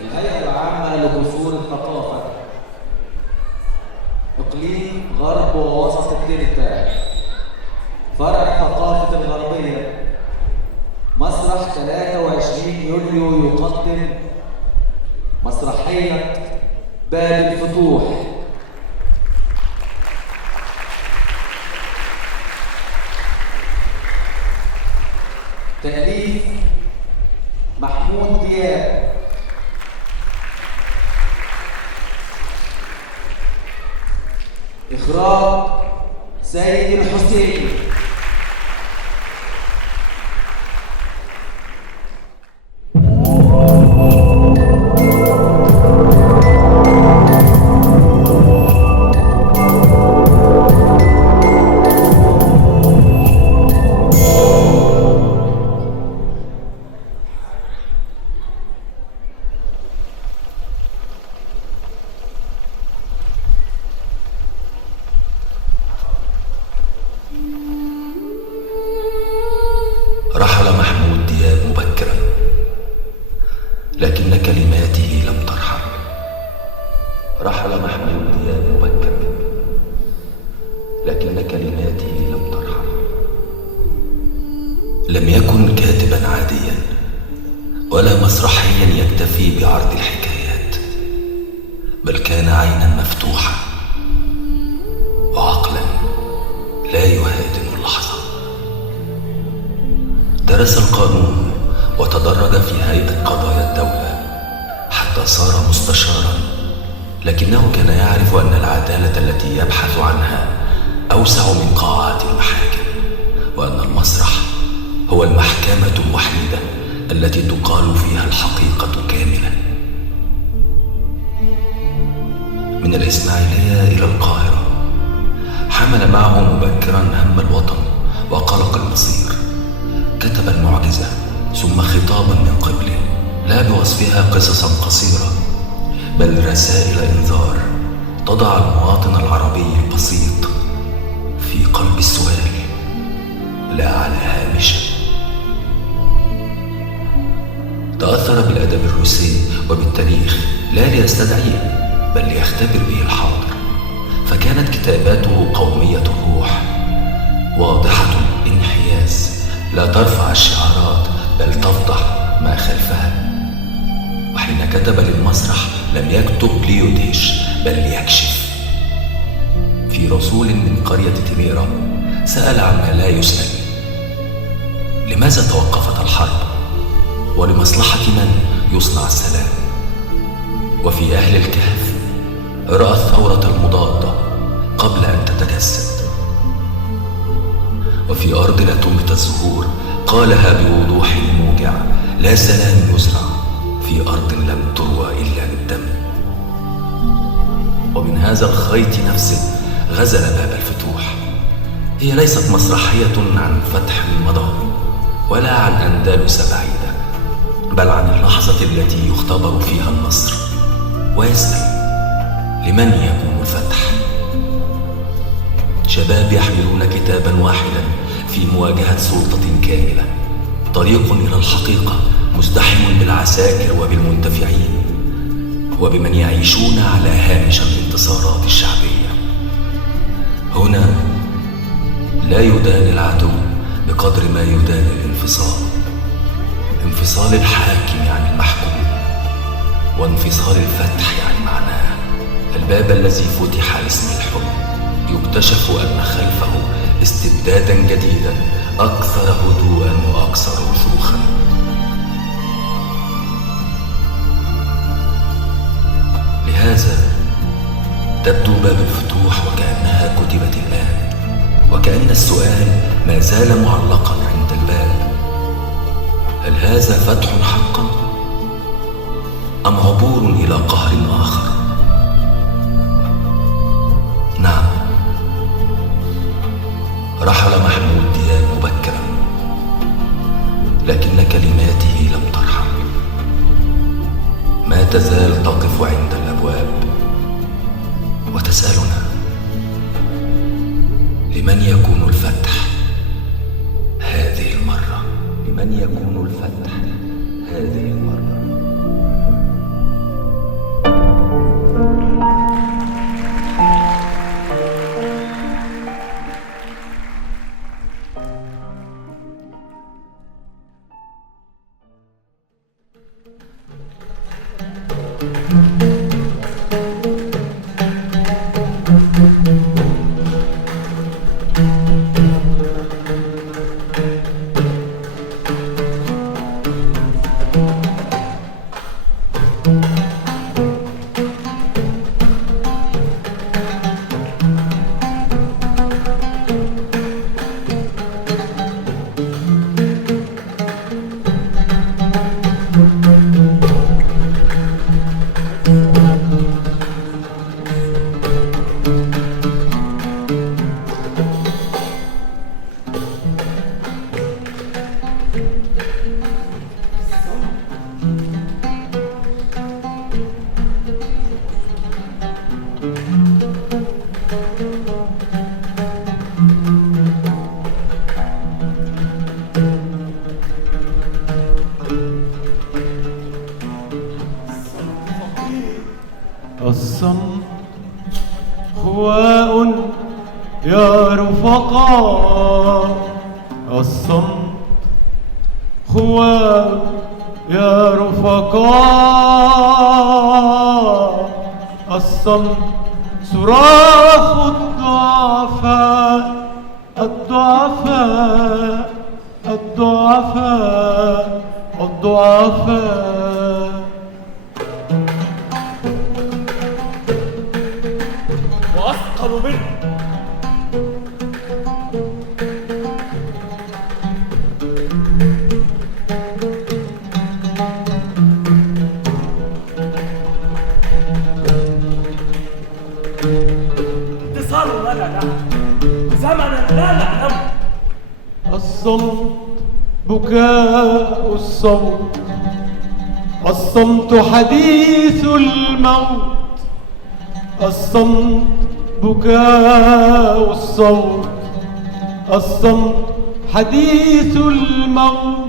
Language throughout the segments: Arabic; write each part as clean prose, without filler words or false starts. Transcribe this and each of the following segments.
الهيئة العامة لقصور الثقافة إقليم غرب ووسط الدلتا، فرع ثقافة الغربية، مسرح 23 يوليو يقدم مسرحية باب الفتوح. تأليف محمود دياب، إخراج سيد الحسيني. رحل محمود دياب مبكرا، لكن كلماته لم ترحل. رحل محمود دياب مبكرا، لكن كلماته لم ترحل. لم يكن كاتبا عاديا ولا مسرحيا يكتفي بعرض الحكايات، بل كان عينا مفتوحة وعقلا لا يهادن اللحظة. درس القانون وتدرج في هيئة قضايا الدولة حتى صار مستشارا، لكنه كان يعرف أن العدالة التي يبحث عنها أوسع من قاعات المحاكم، وأن المسرح هو المحكمة الوحيدة التي تقال فيها الحقيقة كاملة. من الإسماعيلية إلى القاهرة حمل معه مبكرا هم الوطن وقلق المصير. كتب المعجزة ثم خطابا من قبله، لا بوصفها قصصا قصيرة بل رسائل إنذار تضع المواطن العربي البسيط في قلب السؤال لا على هامشه. تأثر بالأدب الروسي وبالتاريخ لا ليستدعيه بل ليختبر به الحاضر، فكانت كتاباته قومية الروح واضحة الانحياز، لا ترفع الشعارات بل تفضح ما خلفها. وحين كتب للمسرح لم يكتب ليدهش بل ليكشف. في رسول من قرية تميرة سأل عما لا يسأل: لماذا توقفت الحرب؟ ولمصلحة من يصنع السلام؟ وفي أهل الكهف رأى الثورة المضادة قبل أن تتجسد. وفي أرض لا تنبت الزهور قالها بوضوح موجع: لا سلام يزرع في أرض لم تروى إلا بالدم. ومن هذا الخيط نفسه غزل باب الفتوح. هي ليست مسرحية عن فتح المضى ولا عن أندلس بعيدة، بل عن اللحظة التي يختبر فيها النصر ويسأل: لمن يكون الفتح؟ شباب يحملون كتابا واحدا في مواجهة سلطة كاملة. طريق إلى الحقيقة مزدحم بالعساكر وبالمنتفعين وبمن يعيشون على هامش الانتصارات الشعبية. هنا لا يدان العدو بقدر ما يدان الانفصال، انفصال الحاكم عن المحكوم، وانفصال الفتح عن معناه. الباب الذي فتح لاسم الحلم يكتشف أن خلفه استبدادا جديدا أكثر هدوءا وأكثر رسوخا. لهذا تبدو باب الفتوح وكأنها كتبت الآن، وكأن السؤال ما زال معلقا عند الباب: هل هذا فتح حقا أم عبور إلى قهر آخر؟ نعم، رحل محمود دياب مبكرا، لكن كلماته لم ترحل. ما تزال تقف عند الأبواب وتسألنا: لمن يكون الفتح هذه المرة؟ لمن يكون الفتح هذه المرة؟ الصمت خواء يا رفقاء، الصمت خواء يا رفقاء، الصمت صراخ الضعفاء، الضعفاء الضعفاء الضعفاء. وأثقل منه انتصار لنا له زمنا لا نعلمه. الصمت بكاء الصوت، الصمت حديث الموت، الصمت بكاء الصوت، الصمت حديث الموت.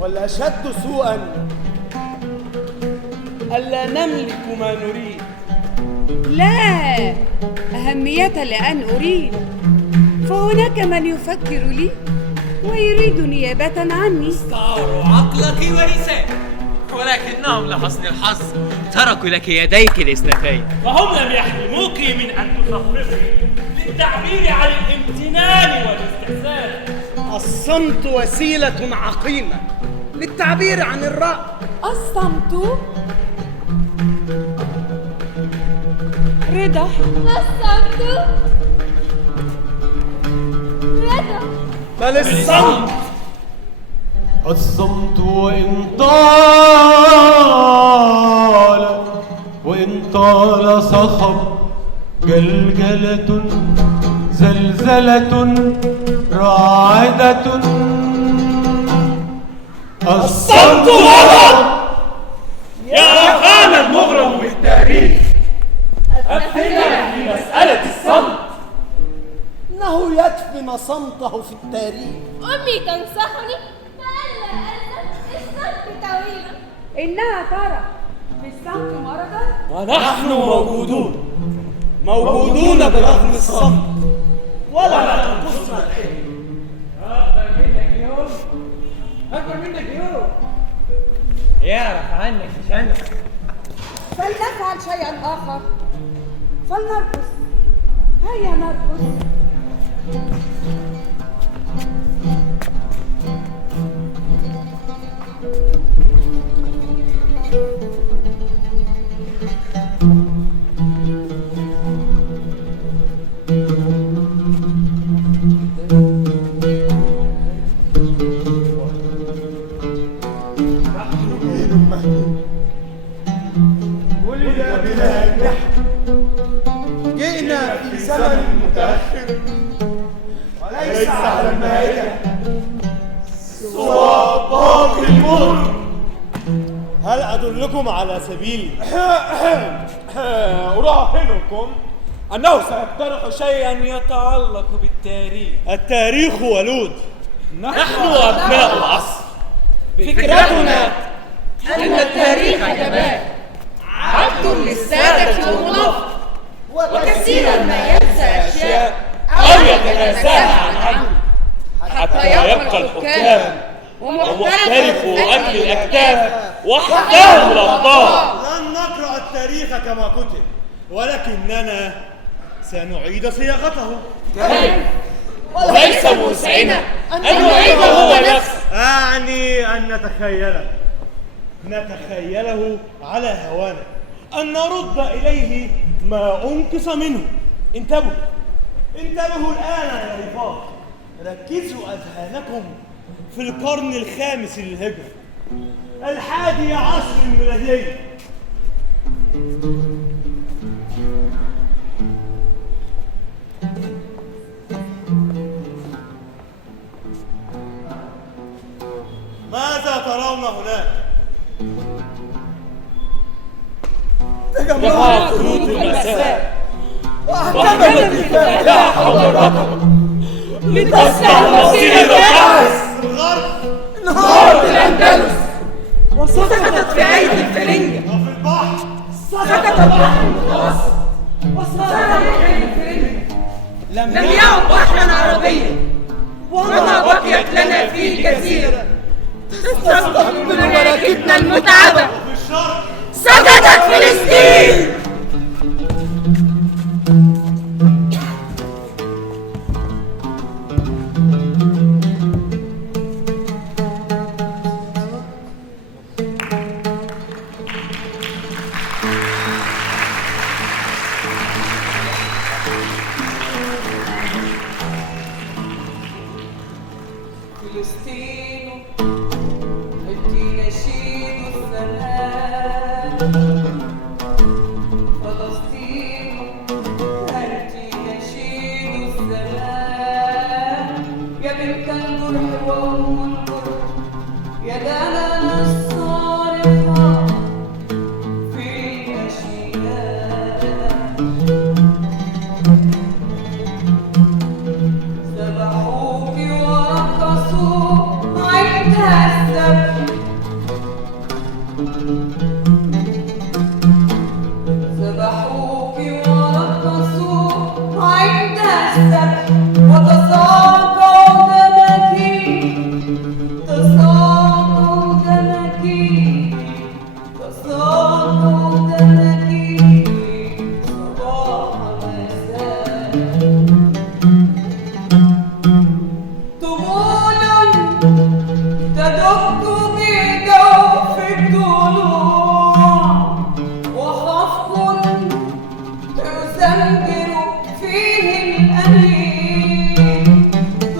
والأشد سوءا ألا نملك ما نريد. لا أهمية لأن أريد، فهناك من يفكر لي ويريد نيابة عني. استعاروا عقلك ولسانك، ولكنهم لحسن الحظ تركوا لك يديك الاثنتين. فهم لم يحرموك من أن تصفقي للتعبير عن الامتنان والاستحسان. الصمت وسيلة عقيمة للتعبير عن الرأي. الصمت رضا، الصمت رضا، بل الصمت الصمت وإن طال، وإن طال صخب، جلجلة زلزلة راعدة. الصمت غضب. يا أخانا المغرم بالتاريخ، أفتنا في مسألة الصمت. إنه يدفن صمته في التاريخ. أمي تنصحني فألا ألزم الصمت طويلا. إنها ترى في الصمت مرضا، ونحن موجودون برغم الصمت، ولا تنقصنا الحلم. أكبر منك يوم يعرف عنك شنك. فلنفعل شيئا آخر، فلنرقص. هيا نرقص. جئنا في زمن متأخر، وليس على المائدة سوى باقي المر. هل أدلكم على سبيل أراهنكم أنه سيقترح شيئا يتعلق بالتاريخ؟ التاريخ ولود، نحن أبناء العصر. فكرتنا أن التاريخ جبان، عبد للسادة ومنافق، وكثيرا ما ينسى أشياء أو يتناساها عن عمد، حتى يبقى الحكام ومختلف أكل الأكتاف وحدهم الأبطال. لن نقرأ التاريخ كما كتب، ولكننا سنعيد صياغته. وليس وسعنا أن نعيده هو نفسه. أعني أن نتخيله على هوانا، أن نرد إليه ما أنقص منه. انتبهوا الآن يا رفاق، ركزوا أذهانكم في القرن الخامس للهجرة، 11 الميلادي. المساء واعتمد الفتاح والرقم لتسعى المصير الحارس انهارت الأندلس وسقطت في أيدي الفرنجة وفي البحر سقط البحر المتوسط وصار أيدي الفرنجة لم يعد بحرا عربيا وما بقيت لنا فيه جزيرة تستقبل مراكبنا المتعبة سقطت فلسطين. فلسطين أنت نشيد الزمان فلسطين أنت نشيد الزمان يا بنت الجرح وأم الجرح يا دنا الصارخة في النشيدات ذبحوك ورقصوا عندها الذبح ذبحوك ورقصوا عندها الذبح وتساقوا دمك تساقوا دمك تساقوا دمك صباح مساء طمول تدق بجوف الضلوع وخفق تزمجر فيه الأنين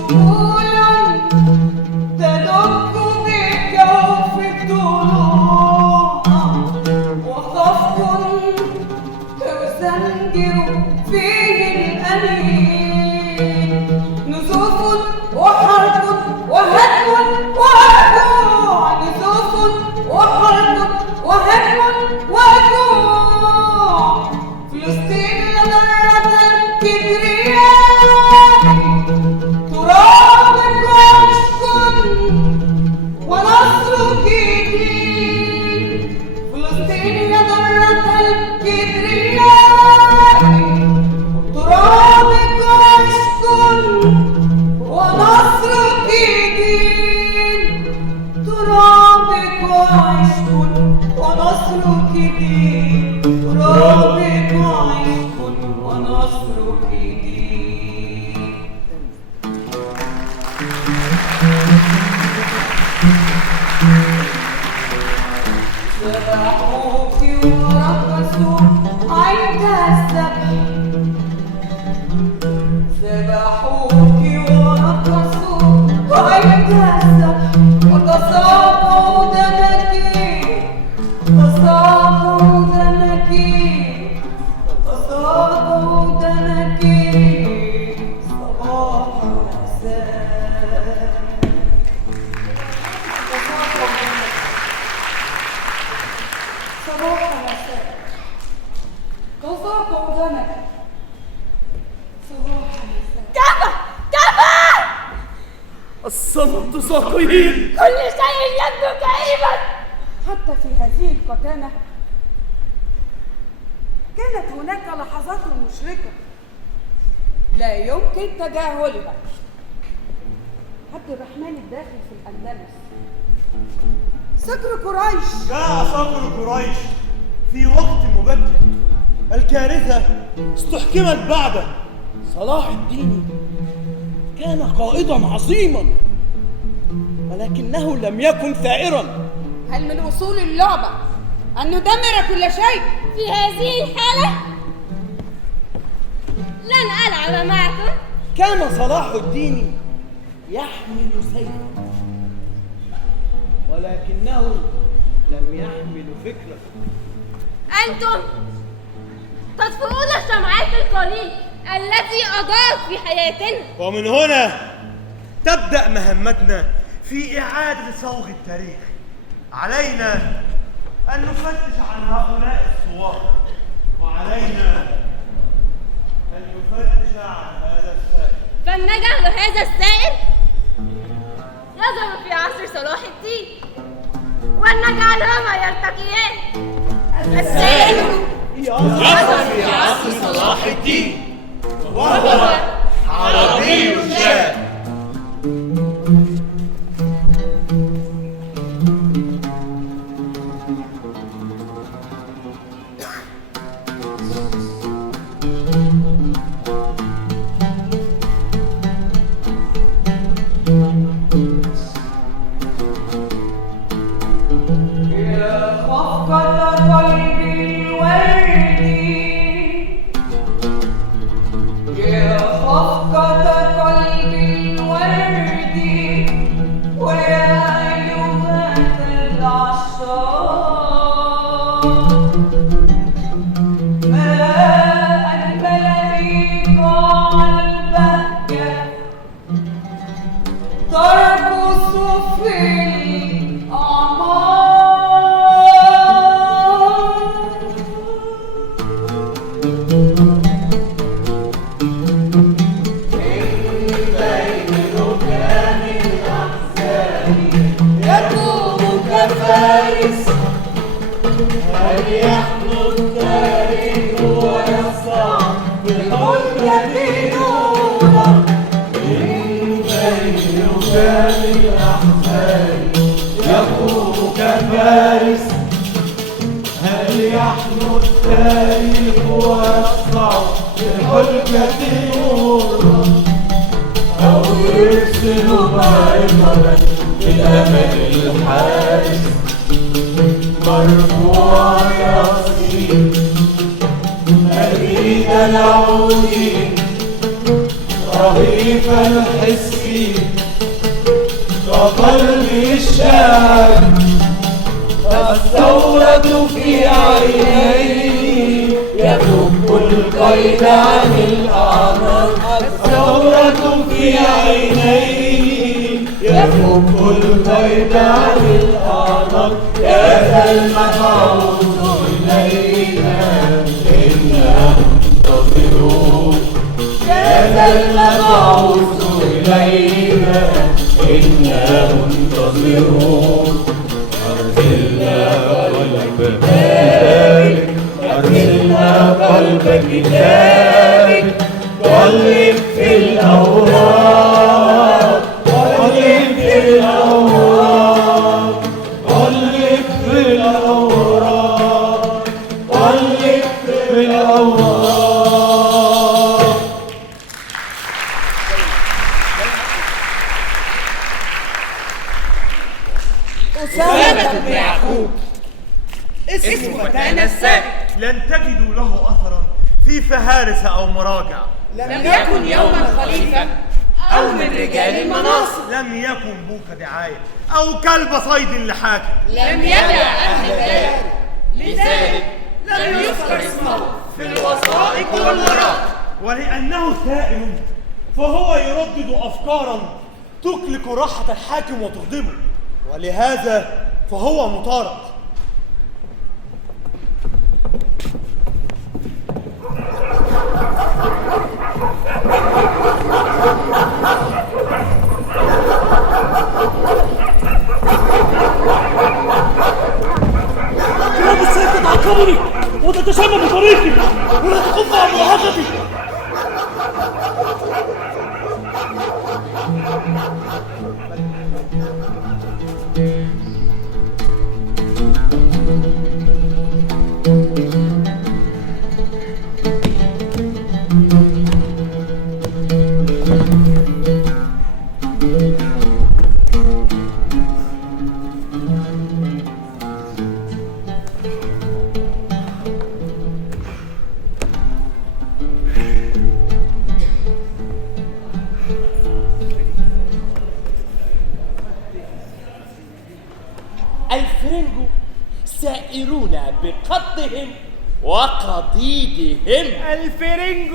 طمول تدق بجوف الضلوع وخفق تزمجر فيه الأنين نزوف وحرب وهدم وجوع نزوف وحرب وهدم وجوع فلسطين ذرة الكبرياء ترابك عشق ونصرك دين فلسطين ذرة الكبرياء ترابك عشق ونصرك دين ترابك عشق ونصرك دين ترابك عشق ونصرك دين ذبحوك ورقصوا عند الذبح ذبحوك ورقصوا عند الذبح وتساقوا دمك تساقوا دمك تساقوا دمك صباح مساء صباح مساء تساقوا دمك صباح مساء كفى كفى الصمت ثقيل كل شيء يبدو كئيبا حتى في هذه القتامة كانت هناك لحظات مشرقة لا يمكن تجاهلها. عبد الرحمن الداخل في الأندلس صقر قريش جاء صقر قريش في وقت مبكر. الكارثة استحكمت بعده. صلاح الدين كان قائدا عظيما ولكنه لم يكن ثائرا. هل من أصول اللعبة أن ندمر كل شيء؟ في هذه الحالة لن ألعب معكم. كان صلاح الدين يحمل سيفا ولكنه لم يحمل فكرة. أنتم تطفئون الشمعات القليل التي أضاءت في حياتنا، ومن هنا تبدأ مهمتنا في إعادة صوغ التاريخ. علينا أن نفتش عن هؤلاء الثوار، وعلينا فعل هذا السائر يظهر في عصر صلاح الدين، ولنجعلهما يلتقيان. السائل يظهر في عصر صلاح الدين وهو عربي شاب. اسم فتانا السائل لن تجدوا له أثرا في فهارس أو مراجع. لم يكن يوما خليفة أو من رجال المناصب. لم يكن بوك دعاية أو كلب صيد لحاكم. لم يدع أهل ذلك، لذلك لم يذكر اسمه في الوثائق والمراجع. ولأنه سائل فهو يردد أفكارا تقلق راحة الحاكم وتغضبه، ولهذا فهو مطارد. كلاب السيف تتعقبني وتتشمم بطريقي ولا تخف عن ملاحظتي. الفرنج سائرون بقضهم وقضيدهم. الفرنج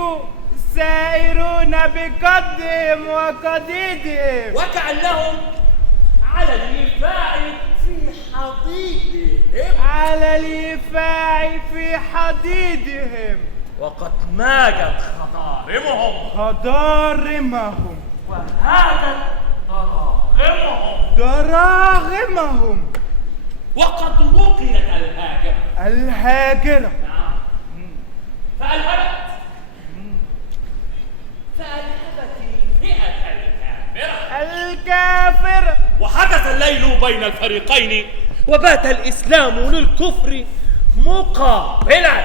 سائرون بقضهم وقضيدهم، وكأنهم على اليفاع في حضيضهم. على اليفاع في حضيضهم. وقد ماجت خضارمهم وهذا دراغمهم. دراغمهم. وقد نقلت الهاجرة. نعم. فألهبت الفئة الكافرة. وحدث الليل بين الفريقين وبات الإسلام للكفر مقابلا.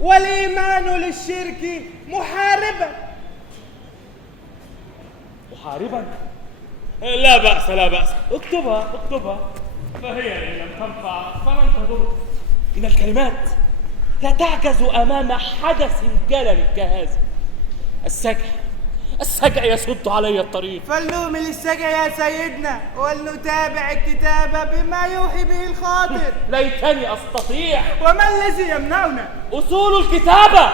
والإيمان للشرك محاربا. لا بأس لا بأس، اكتبها فهي إن لم تنفع فلن تضر. إن الكلمات لا تعجز أمام حدث جلل كهذا. السجع يسد علي الطريق. فلنؤمن السجع يا سيدنا ولنتابع الكتاب بما يوحي به الخاطر. ليتني أستطيع. وما الذي يمنعنا؟ أصول الكتابة.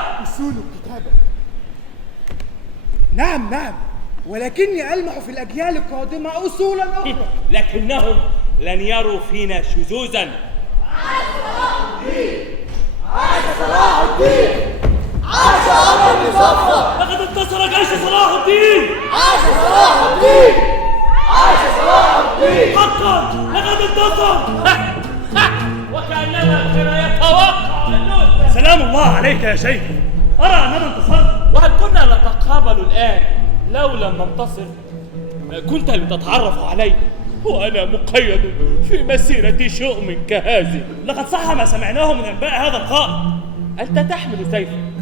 نعم، ولكني ألمح في الأجيال القادمة أصولا أخرى. لكنهم لن يروا فينا شذوذا. عاش صلاح الدين. عاش أمر مصفى. لقد انتصر جيش صلاح الدين. عاش صلاح الدين. عاش صلاح الدين. حقا لقد انتصر. وكأنما كان يتوقع النصر. سلام الله عليك يا شيخ، أرى أننا انتصرنا. وهل كنا نتقابل الآن لو لم ننتصر؟ كنت لتتعرف علي وأنا مقيد في مسيرة شؤم كهذه. لقد صح ما سمعناه من أنباء هذا القائد. أنت تحمل سيفا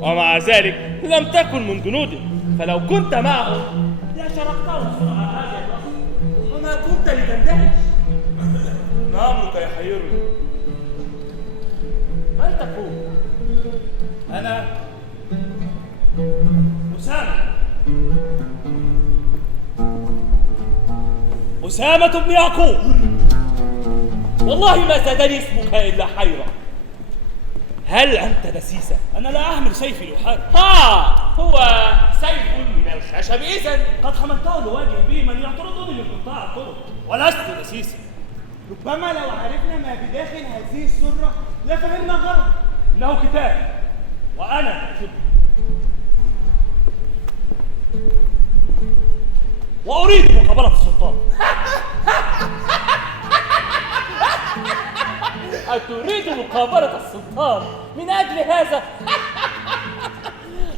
ومع ذلك لم تكن من جنوده، فلو كنت معه لشاركته صنع هذا الأمر وما كنت لتندهش. ما أمرك يحيرني؟ من تكون؟ أنا أسامة بن يعقوب. والله ما زادني اسمك إلا حيرة. هل أنت دسيسة؟ أنا لا أحمل سيفي لأحارب. هو سيف من الخشب إذن. قد حملته لواجه به من يعترضني من قطاع الطرق، ولست دسيسة. ربما لو عرفنا ما بداخل هذه السرة لفهمنا غرض. إنه كتاب وأنا أكتبه، وأريد مقابلة السلطان. أتريد مقابلة السلطان من أجل هذا؟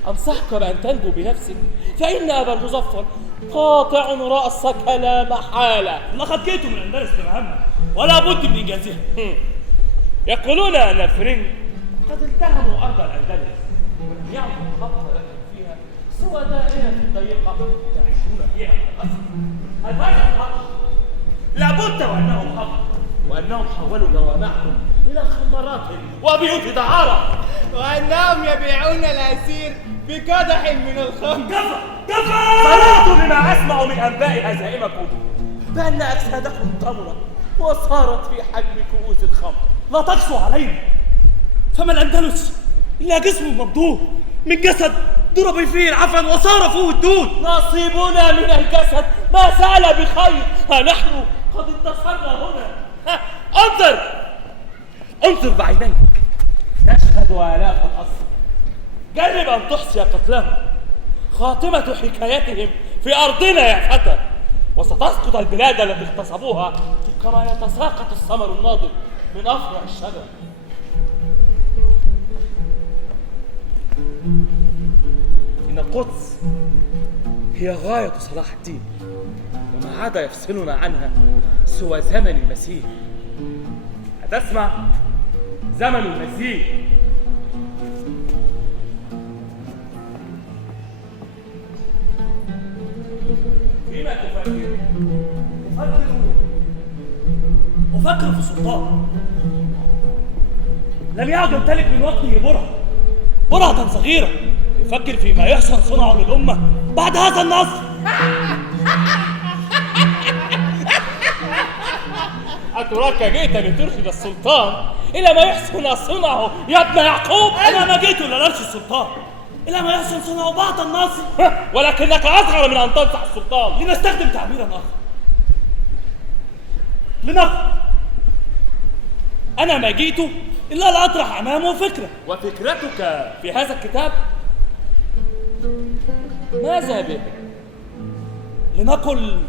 أنصحك بأن تنجو بنفسك، فإن أبا المظفر قاطع رأسك لا محالة. لقد جئت من الأندلس بمهمة ولا بد من إنجازها. يقولون أن الفرنج قد التهموا أرض الأندلس ولم يعطوا الحق لكم فيها سوى دائرة ضيقة تعيشون فيها من الأسر. هل هذا الحق؟ لابد وأنه حق، وأنهم حولوا جوامعهم إلى خمارات وبيوت دعارة، وأنهم يبيعون الأسير بقدح من الخمر. كفى! صلعت لما أسمع من أنباء هزائمكم بأن أجسادكم طمرت وصارت في حجم كؤوس الخمر. لا تقسوا علينا، فما الأندلس إلا جسم مبدور من جسد ضرب فيه العفن وصار فيه الدود. نصيبنا من الجسد ما زال بخير، ها نحن قد انتصرنا هنا. انظر بعينيك، نشهد آلاف الأسر. جرب أن تحصي قتلهم، خاتمة حكايتهم في أرضنا يا فتى، وستسقط البلاد التي اغتصبوها كما يتساقط الثمر الناضج من أفرع الشجر. إن القدس هي غاية صلاح الدين، وما عاد يفصلنا عنها سوى زمن المسيح. هتسمع؟ زمن المسيح. فيما تفكر؟ أفكر في السلطان. لم يعد يمتلك من وقته برهة صغيرة يفكر فيما يحسن صنعه للأمة بعد هذا النصر. أتراك جئت لترشد السلطان إلى ما يحسن صنعه يا ابن يعقوب؟ أنا ما جئت لنرشد السلطان إلى ما يحسن صنعه بعد النصر. ولكنك أصغر من أن تنصح السلطان. لنستخدم تعبيرا آخر، لنقل أنا ما جئت إلا لأطرح أمامه فكرة. وفكرتك في هذا الكتاب ماذا به؟ لنقل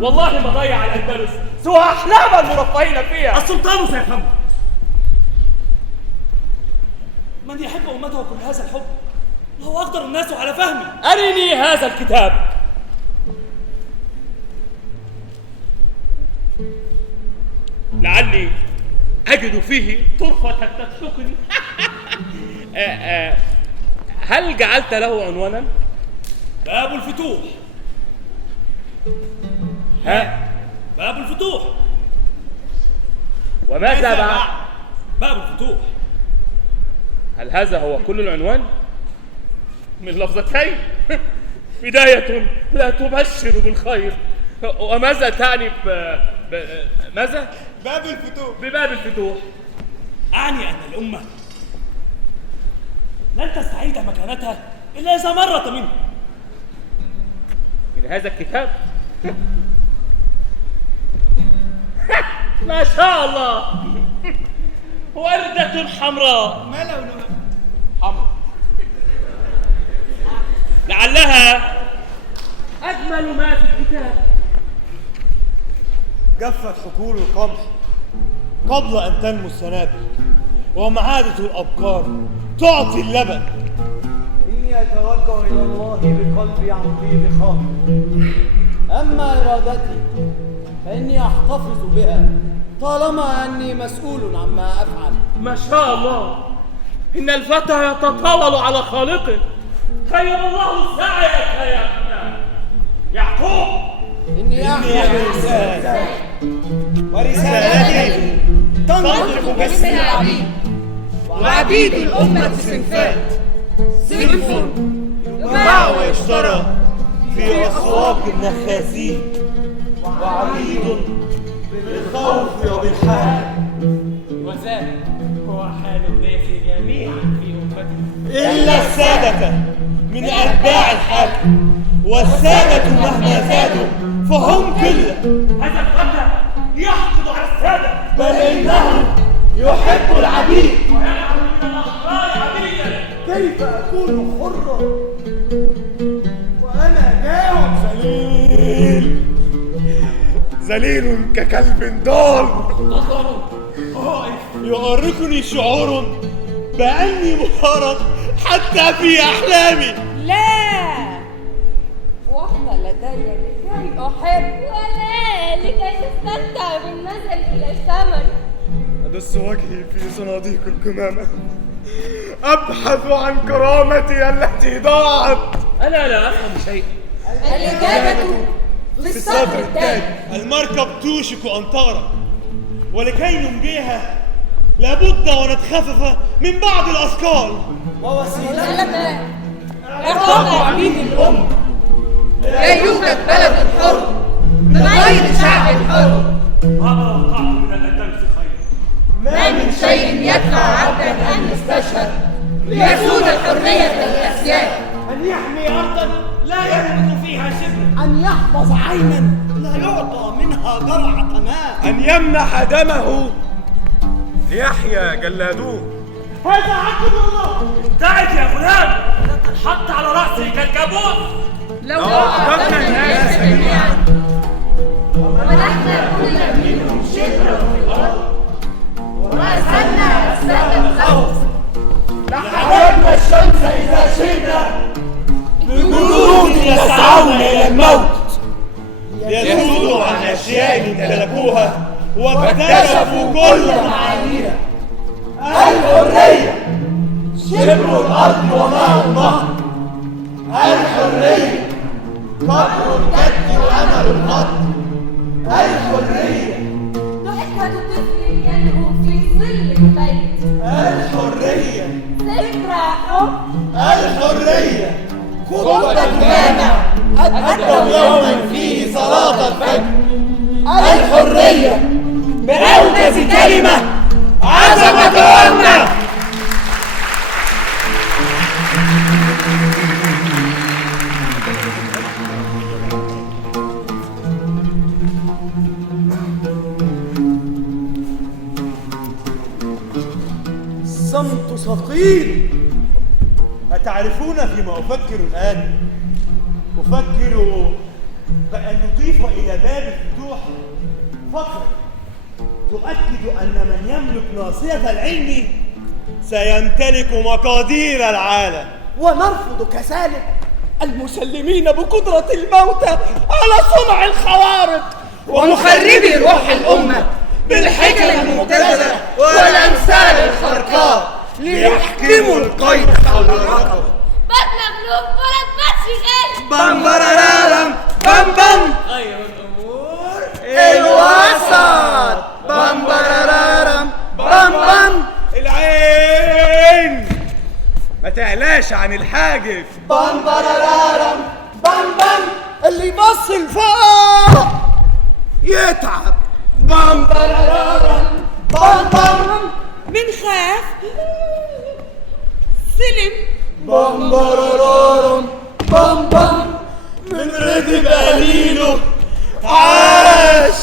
والله ما ضيع الأندلس سوى أحلام المرفهين فيها. السلطان سيفهم. من يحب أمته كل هذا الحب هو أقدر الناس على فهمي. أرني هذا الكتاب. لعلي أجد فيه طرفة تسلكني. هل جعلت له عنوانا؟ باب الفتوح. ها؟ باب الفتوح. وماذا بعد؟ باب الفتوح. هل هذا هو كل العنوان؟ من لفظتين. بداية لا تبشر بالخير. وماذا تعني ماذا؟ باب الفتوح. بباب الفتوح. أعني أن الأمة لن تستعيد مكانتها إلا إذا مرت منه. من هذا الكتاب؟ ما شاء الله. وردة حمراء. ما لونها؟ حمراء. لعلها أجمل ما في الكتاب. جفت حقول القمح قبل أن تنمو السنابل، ومعادة الأبكار تعطي اللبن. إني أتوجه إلى الله بقلبي عن طيب خاطر، أما إرادتي فإني أحتفظ بها طالما أني مسؤول عما أفعل. ما شاء الله. إن الفتى يتطاول على خالقه. خير الله سعيك يا ابني يعقوب. إني أحمل رسالة، ورسالتي تنطق باسم العبيد، وعبيد الأمة صنفات، صنف يباع ويشترى في أسواق النخاسين، وعبيد بالخوف وبالحال. وذلك هو حال الناس جميعا في أمتي إلا السادة من أتباع الحاكم، والسادة مهما زادوا فهم قلة. هذا الفتى يحقد على السادة، بل إنه يحب العبيد. ويلعب من الأخبار عبيدا. كيف أكون حرا وأنا جائع ذليل ككلب ضال؟ يؤرقني شعور بأني مفارق حتى في أحلامي. لا، وأنا لدي لكي أحب ولا لكي تستمتع بالنظر إلى الثمن. أدس وجهي في صناديق الكمامة أبحث عن كرامتي التي ضاعت. أنا لا أفهم شيئا. الإجابة في السطر الثاني. المركب توشك أن تغرق، ولكي ننجيها لابد ونتخفف من بعض الأثقال. ووسيلتنا إعطاء عبيد الأمة. لا يوجد بلد حر من غير شعب حر. ما توقعت من الأندلس خير. ما من شيء يدفع عبدا أن يستشهد ليسود الحرية للأسياد. أن يحمي أرضا لا يملك فيها شبر، أن يحفظ عينا لا يعطى منها جرعة ماء، أن يمنح دمه ليحيى جلادوه. هذا عقد الله. ابتعد يا غلام، لا تنحط على رأسي كالكابوس. لو أعطتنا الناس جميعا ومنحنا كل منهم شبرا في الأرض وأسألنا أسباب الخوف لحرمنا الشمس إذا شئنا بجنود يسعون إلى الموت، يسودوا عن أشياء امتلكوها واكتشفوا كل معانيها. الحرية شبر الأرض وماء النهر، الحرية قبر الجد وأمل القدر، الحرية ضحكة طفل ينهو في ظل البيت، الحرية ذكرى حب، الحرية خطبة جامع أدعو يوما فيه صلاة الفجر. الحرية بأوجز كلمة عزمت الأمة. والصمت ثقيل. أتعرفون فيما أفكر الآن؟ أفكر بأن نضيف إلى باب الفتوح فقرة تؤكد أن من يملك ناصية العلم سيمتلك مقادير العالم، ونرفض كذلك المسلمين بقدرة الموتى على صنع الخوارق ومخربي روح الأمة بالحكم المبتذلة والأمثال الخرقاء ليحكموا القيد حول الرقبة. بات مغلوب ولا تمشي غالي. بام برارارم بام بام. خير الأمور الوسط. بام برارارم بام بام. العين ما تعلاش عن الحاجب. بام برارارم بام بام. اللي يبص لفوق يتعب. بام برارارم بام بام. من خاف سلم. بام برارارم بام بام. من ردب قليله عاش.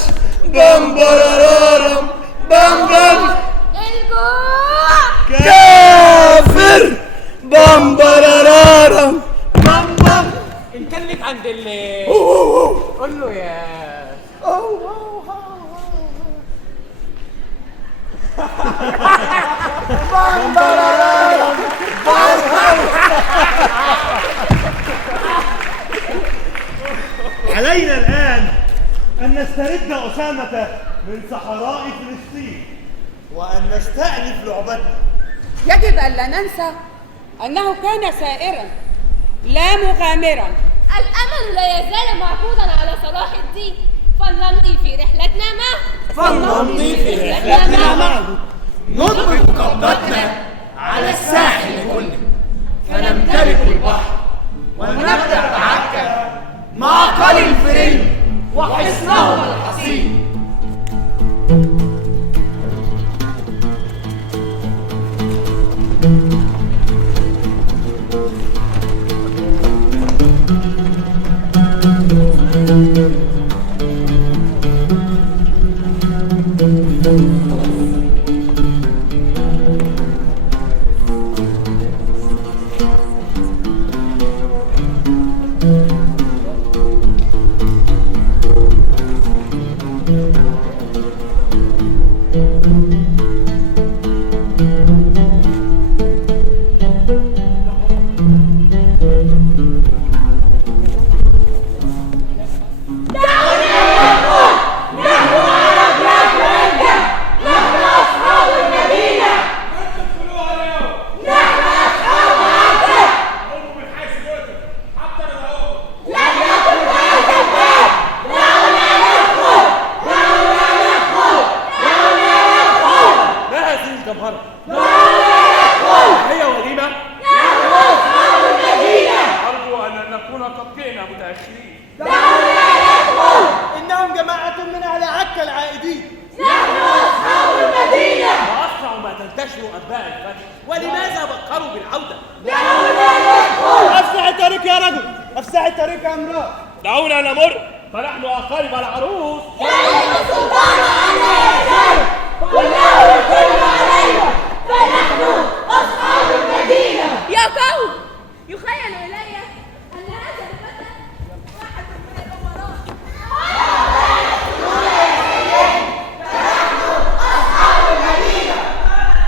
بام برارارم بام بام. الجوع كافر. بام برارارم بام بام. إن كان لك عند اللي قول له يا بام برارارم بام بام. علينا الآن أن نسترد أسامة من صحراء فلسطين وأن نستأنف لعبتنا. يجب ألا ننسى أنه كان سائرا لا مغامرا. الأمل لا يزال معقودا على صلاح الدين، فلنمضي في رحلتنا معه. نضبط قبضتنا على الساحل كله فنمتلك البحر ونبدأ عكا مع قلي الفرن وحصنهم الحصين. دعونا نمر فنحن أقارب العروس. يا السلطان عنا يزال والله يكل علينا فنحن أصحاب المدينة. يا قوم، يخيل إلي أن هذا الفتى واحد من الأمراء. فنحن أصحاب المدينة.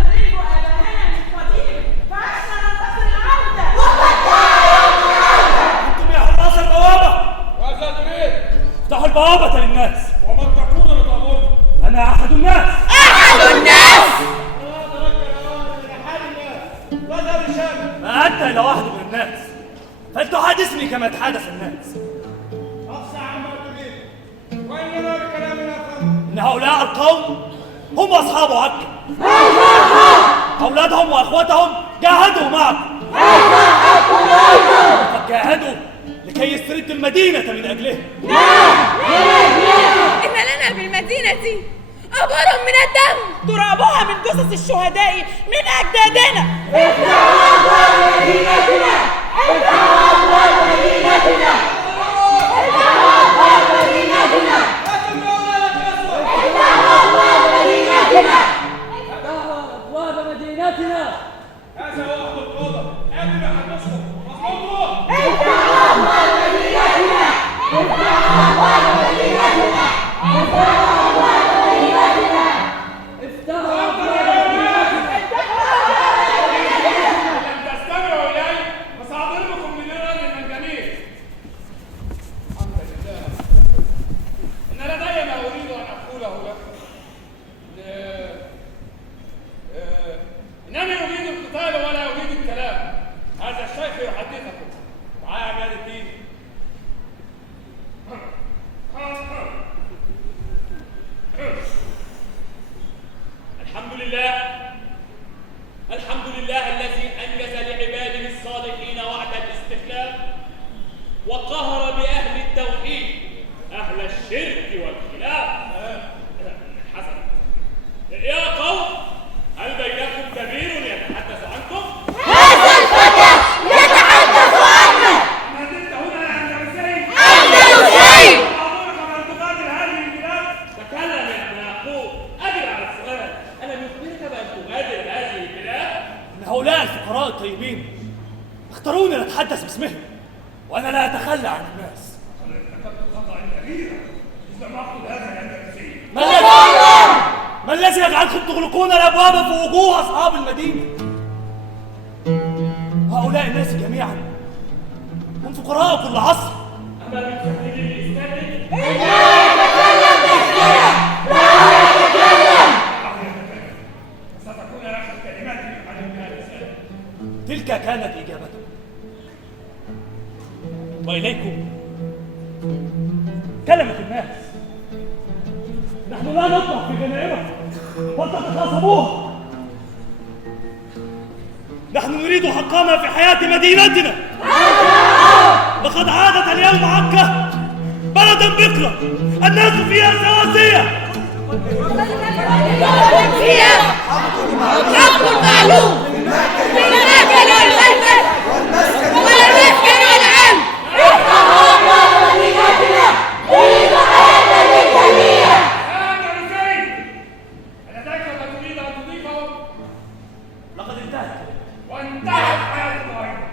نريد أباهنا من قديم فعشنا ننتظر العودة. وقد جاء يوم العودة. أنتم يا حراس البوابة، افتحوا البوابة للناس. ومن تكون لتأمركم؟ أنا أحد الناس. أحد الناس. ما أنت إلا واحد من الناس، فلتحادثني كما يتحادث الناس. إن هؤلاء القوم هم أصحاب عكا، أولادهم وأخواتهم جاهدوا معكم، قد جاهدوا لكي يستردوا المدينة من أجلهم. إن لنا بالمدينة أبار من الدم ترابها من جثث الشهداء من أجدادنا. افتحوا أبواب مدينتنا. افتحوا أبواب مدينتنا. افتحوا أبواب مدينتنا. افتحوا أبواب مدينتنا. مدينتنا. هذا هو وقت القادة، قادم يحدثكم مظلومه. لم تستمعوا إلي فسأضربكم بنيران المنجنيق. الحمد لله. إن لدي ما أريد أن أقوله لكم. إنني أريد القتال ولا أريد الكلام. هذا الشيخ يحدثكم. معايا عماد الدين. الحمد لله الذي أنجز لعباده الصالحين وعد الاستسلام وقهر بأهل التوحيد أهل الشرك والخلاف. حسن يا قوم، هل بينكم كبير يتحدث عنكم؟ هذا الفتى يتحدث عنك. ما زلت هنا يا أندلسي؟ أندلسي. أمرك بأن تغادر هذه البلاد. تكلم يا ابن يعقوب، أجب على السؤال. ألم يخبرك بأن تغادر هذه البلاد؟ إن هؤلاء الفقراء الطيبين اختاروني لأتحدث باسمهم، وأنا لا أتخلى عن الناس. ارتكبت خطأ كبيرا إذا ما أقصد هذا يا أندلسي. ما الذي يجعلكم تغلقون الأبواب في وجوه أصحاب المدينة؟ هؤلاء الناس جميعا هم فقراء كل عصر. أما من تحديد الإسلام ستكون آخر كلماتي عن الإسلام. تلك كانت إجابتكم. وإليكم كلمة الناس. نحن لا نطمع في غنائمها فتتخاصموها. نحن نريد حقنا في حياة مدينتنا. لقد عادت اليوم عكا بلدا بكرا الناس فيها سواسية. فيها حق معلوم بالماكل والملبس والمسكن والعلم. افتحوا أبواب مدينتنا نريد حياة للجميع. ألديك ما تريد أن تضيفه؟ لقد انتهت وانتهت حياتنا أيضا.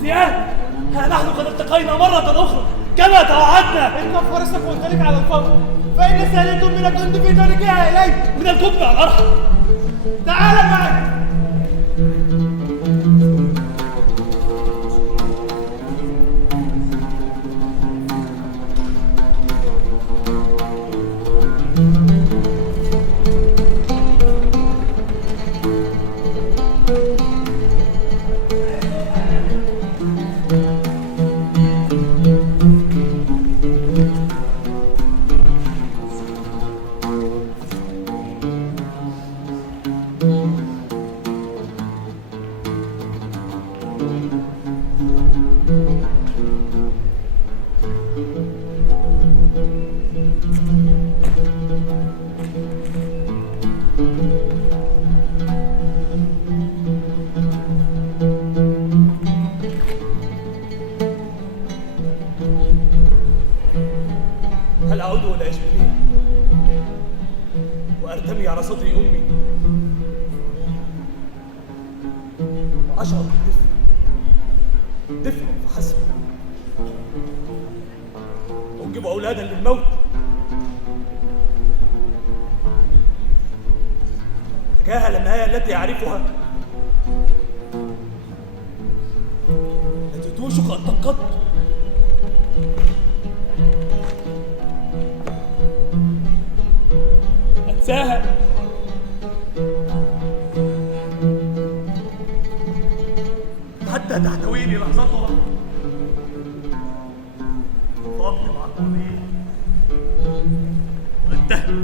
زياد، ها نحن قد التقينا مرة أخرى كما توعدنا. اركب فرسك وانطلق على الفور، فإن سالت من الجند في طريقها إليك. من القطب على الأرحم. تعال معي. هل أعود إلى إشبيلية وأرتمي على صدر أمي وأشعر بالدفء، دفء فحسب، أنجب أولادا للموت، تجاهل النهاية التي أعرفها، التي توشك أن تنقض. أنساها حتى تحتويني لحظتها فأبقي مع الطبيب وانتهي.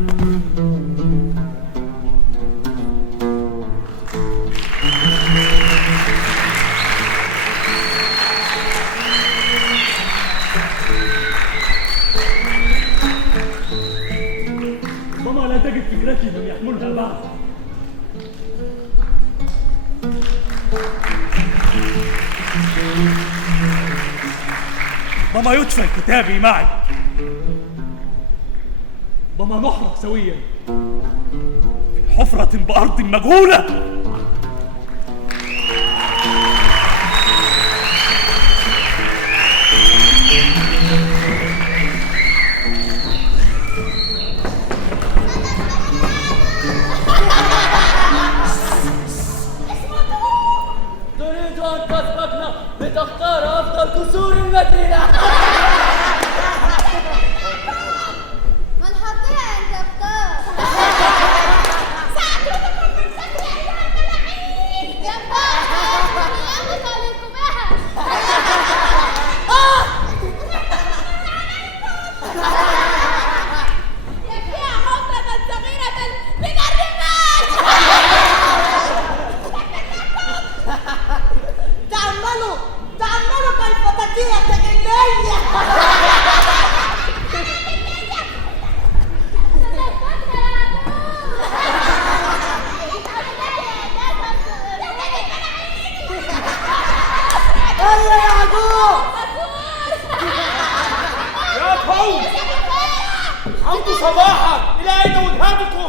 لك من يحملها بعد. ضما يدفن كتابي معي، ضما نحرق سويا في حفرة بأرض مجهولة. تريد أن تسبقنا لتختار أفضل كسور المدينة. من حقها أن تختار. سأطردكم من سفر أيها الملاعين. ينبغي أن أطالبكم بها. يكفيها حفرة صغيرة من الرمال. تأملوا كيف تكية إلي. هيا يا عجوز. يا قوم، حمد صباحا، إلى أين وجهتكم؟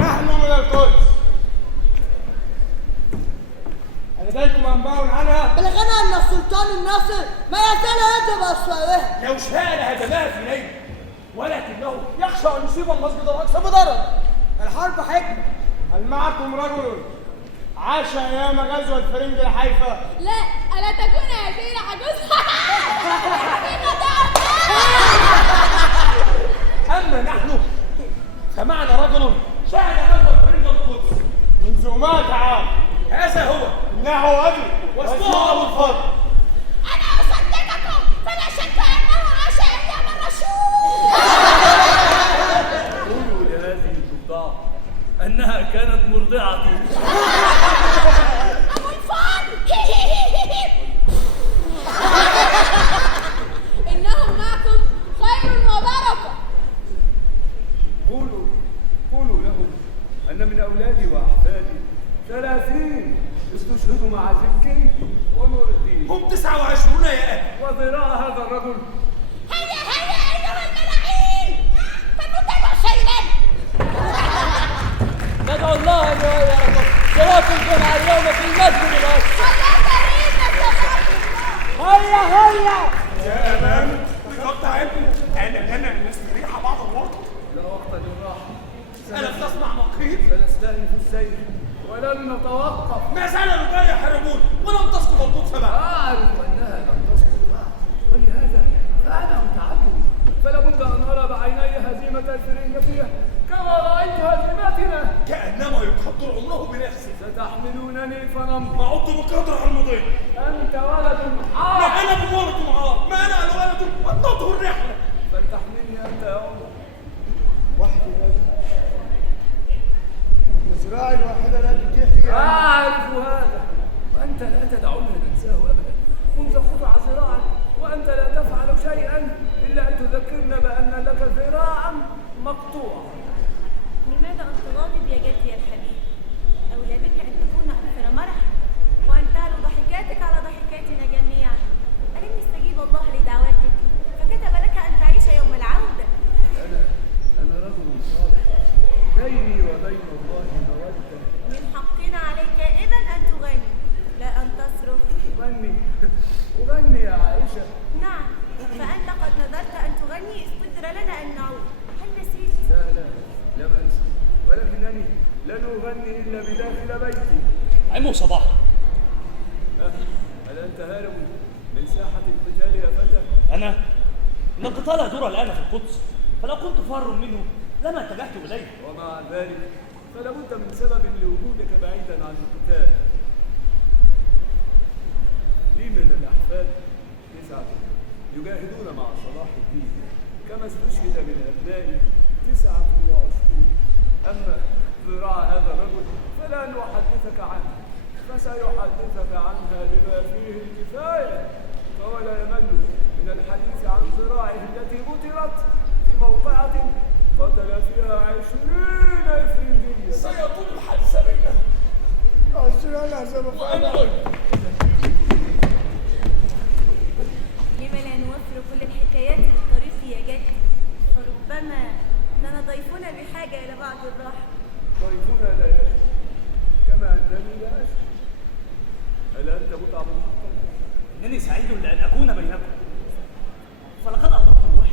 نحن من القدس. لديكم أنباء عنها؟ بلغنا أن السلطان الناصر ما يزال يجب أسوارها. لو شاء لهدمها في ليل، ولكنه يخشى أن يصيب المسجد الأقصى بضرر. الحرب حكمة. هل معكم رجل عاش أيام غزوة فرنج الحيفا؟ لا، ألا تكون هذه العجوز؟ أما نحن فمعنا رجل شهد غزوة فرنج القدس منذ 100 عام. هذا هو، إنه أبي واسمه أبو الفضل. أنا أصدقكم، فلا شك أنه عاش أيام الرشود. قولوا لهذه الضفدع أنها كانت مرضعتي. أبو الفضل. إنهم معكم خير وبركة. قولوا لهم أن من أولادي وأحفادي 30 استشهدوا مع زكي ونور الدين. هم 29 يا أبي. وذراع هذا الرجل. هيا أيها الملاعين، فلنتابع شيئا. ندعو الله أن يغيركم. صلاة الجمعة اليوم في المسجد الأقصى. هيا. يا أمان، لقد تعبنا. أنا لنا أن نستريح بعض الوقت. لا وقت للراحة. ألم تسمع ما قيل؟ سنستأنف السير ولن نتوقف. ما زال الرجال يحاربون ولم تسقط القدس بعد. أعرف أنها لم تسقط بعد، ولهذا فأنا متعجب. فلا بد أن أرى بعيني هزيمة الفرنجية كما رأيت هزيمتنا. كأنما يقدر عمره بنفسه. ستحملونني فنمضي. ما عدت بقدر على المضي. أنت ولد ما عار. أنا بولد عار، ما أنا ولد أطلته الرحلة. فلتحملني أنت يا عمر. وحدي هذا. مزرعي الواحدة لا تتيح. أعرف هذا، وأنت لا تدعوني ننساه أبدا. منذ قطع ذراعك وأنت لا تفعل شيئا إلا أن تذكرنا بأن لك ذراعا مقطوعا. لماذا أنت غاضب يا جدي الحبيب؟ أولى بك أن تكون أكثر مرحا وأن تعلو ضحكاتك على ضحكاتنا جميعا. ألم يستجيب الله لدعواتك فكتب لك أن تعيش يوم العودة؟ أنا رجل صالح، بيني وبين الله مودة. من حقنا عليك إذن أن تغني لا أن تصرخ. أغني يا عائشة. نعم، فأنت قد نذرت أن تغني إذ قدر لنا أن نعود. هل نسيت؟ لا لم أنسى، ولكنني لن أغني إلا بداخل بيتي. عمو صباح، هل أنت هارب من ساحة القتال يا فتى؟ أنا إن القتال يدور الآن في القدس، فلو كنت فار منه لما اتجهت إليه. ومع ذلك فلا بد من سبب لوجودك بعيدا عن القتال. لي من الأحفاد 9 يجاهدون مع صلاح الدين كما استشهد من أبنائي 29. أما ذراع هذا الرجل فلن أحدثك عنه، فسيحدثك عنها بما فيه الكفاية. فولا يمل من الحديث عن ذراعه التي بترت في موقعة قتل فيها 20 إفرنجيا. سيطول الحدث بيننا 20 أحزاب فأنا لما لا نوفر كل الحكايات للطريق يا جدي، فربما لنا ضيفنا بحاجة إلى بعض الراحة. ضيفنا لا يشكو كما أنني لا أشكو. ألا أنت متعب حقا؟ إنني سعيد لأن أكون بينكم، فلقد أطلقت وحدي،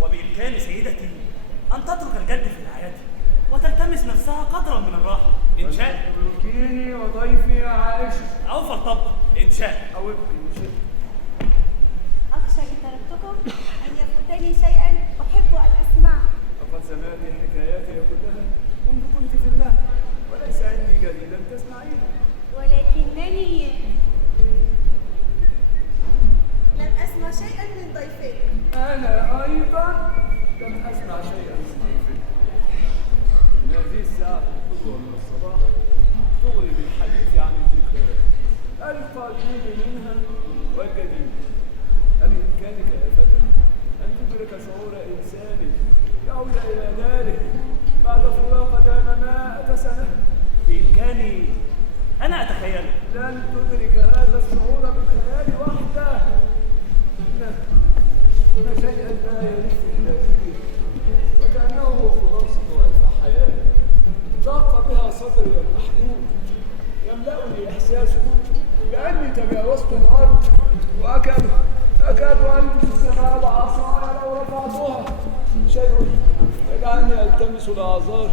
وبإمكان سيدتي أن تترك الجد في رعايتي وتلتمس نفسها قدرا من الراحة إن شاء. تركيني وضيفي عائشة. أو فلتبقى إن شاء. أو ابقي إن شاء. أخشى إن تركتكم أن يفوتني شيئا أحب أن أسمعه. لقد سمعت حكاياتي كلها منذ كنت في المهد، وليس عندي جديدا تسمعينه. ولكنني لم أسمع شيئا من ضيفك. أنا أيضا لم أسمع شيئا من ضيفك. من هذه الساعة القدوة من الصباح تغري بالحديث عن الذكريات القديم منها والجديد. بإمكانك يا فتى أن تدرك شعور إنسان يعود إلى داره بعد فراق دام 100 سنة. بإمكاني أنا أتخيله. لن تدرك هذا الشعور بالخيال وحده. إن شيئا لا يلف إلا فيه، وكأنه خلاصة ألف حياة ضاق بها صدري المحدود. يملأني إحساسه بأني تجاوزت الأرض، وأكاد ألمس السماء بعصاي لو رفعتها. شيء يجعلني ألتمس الأعذار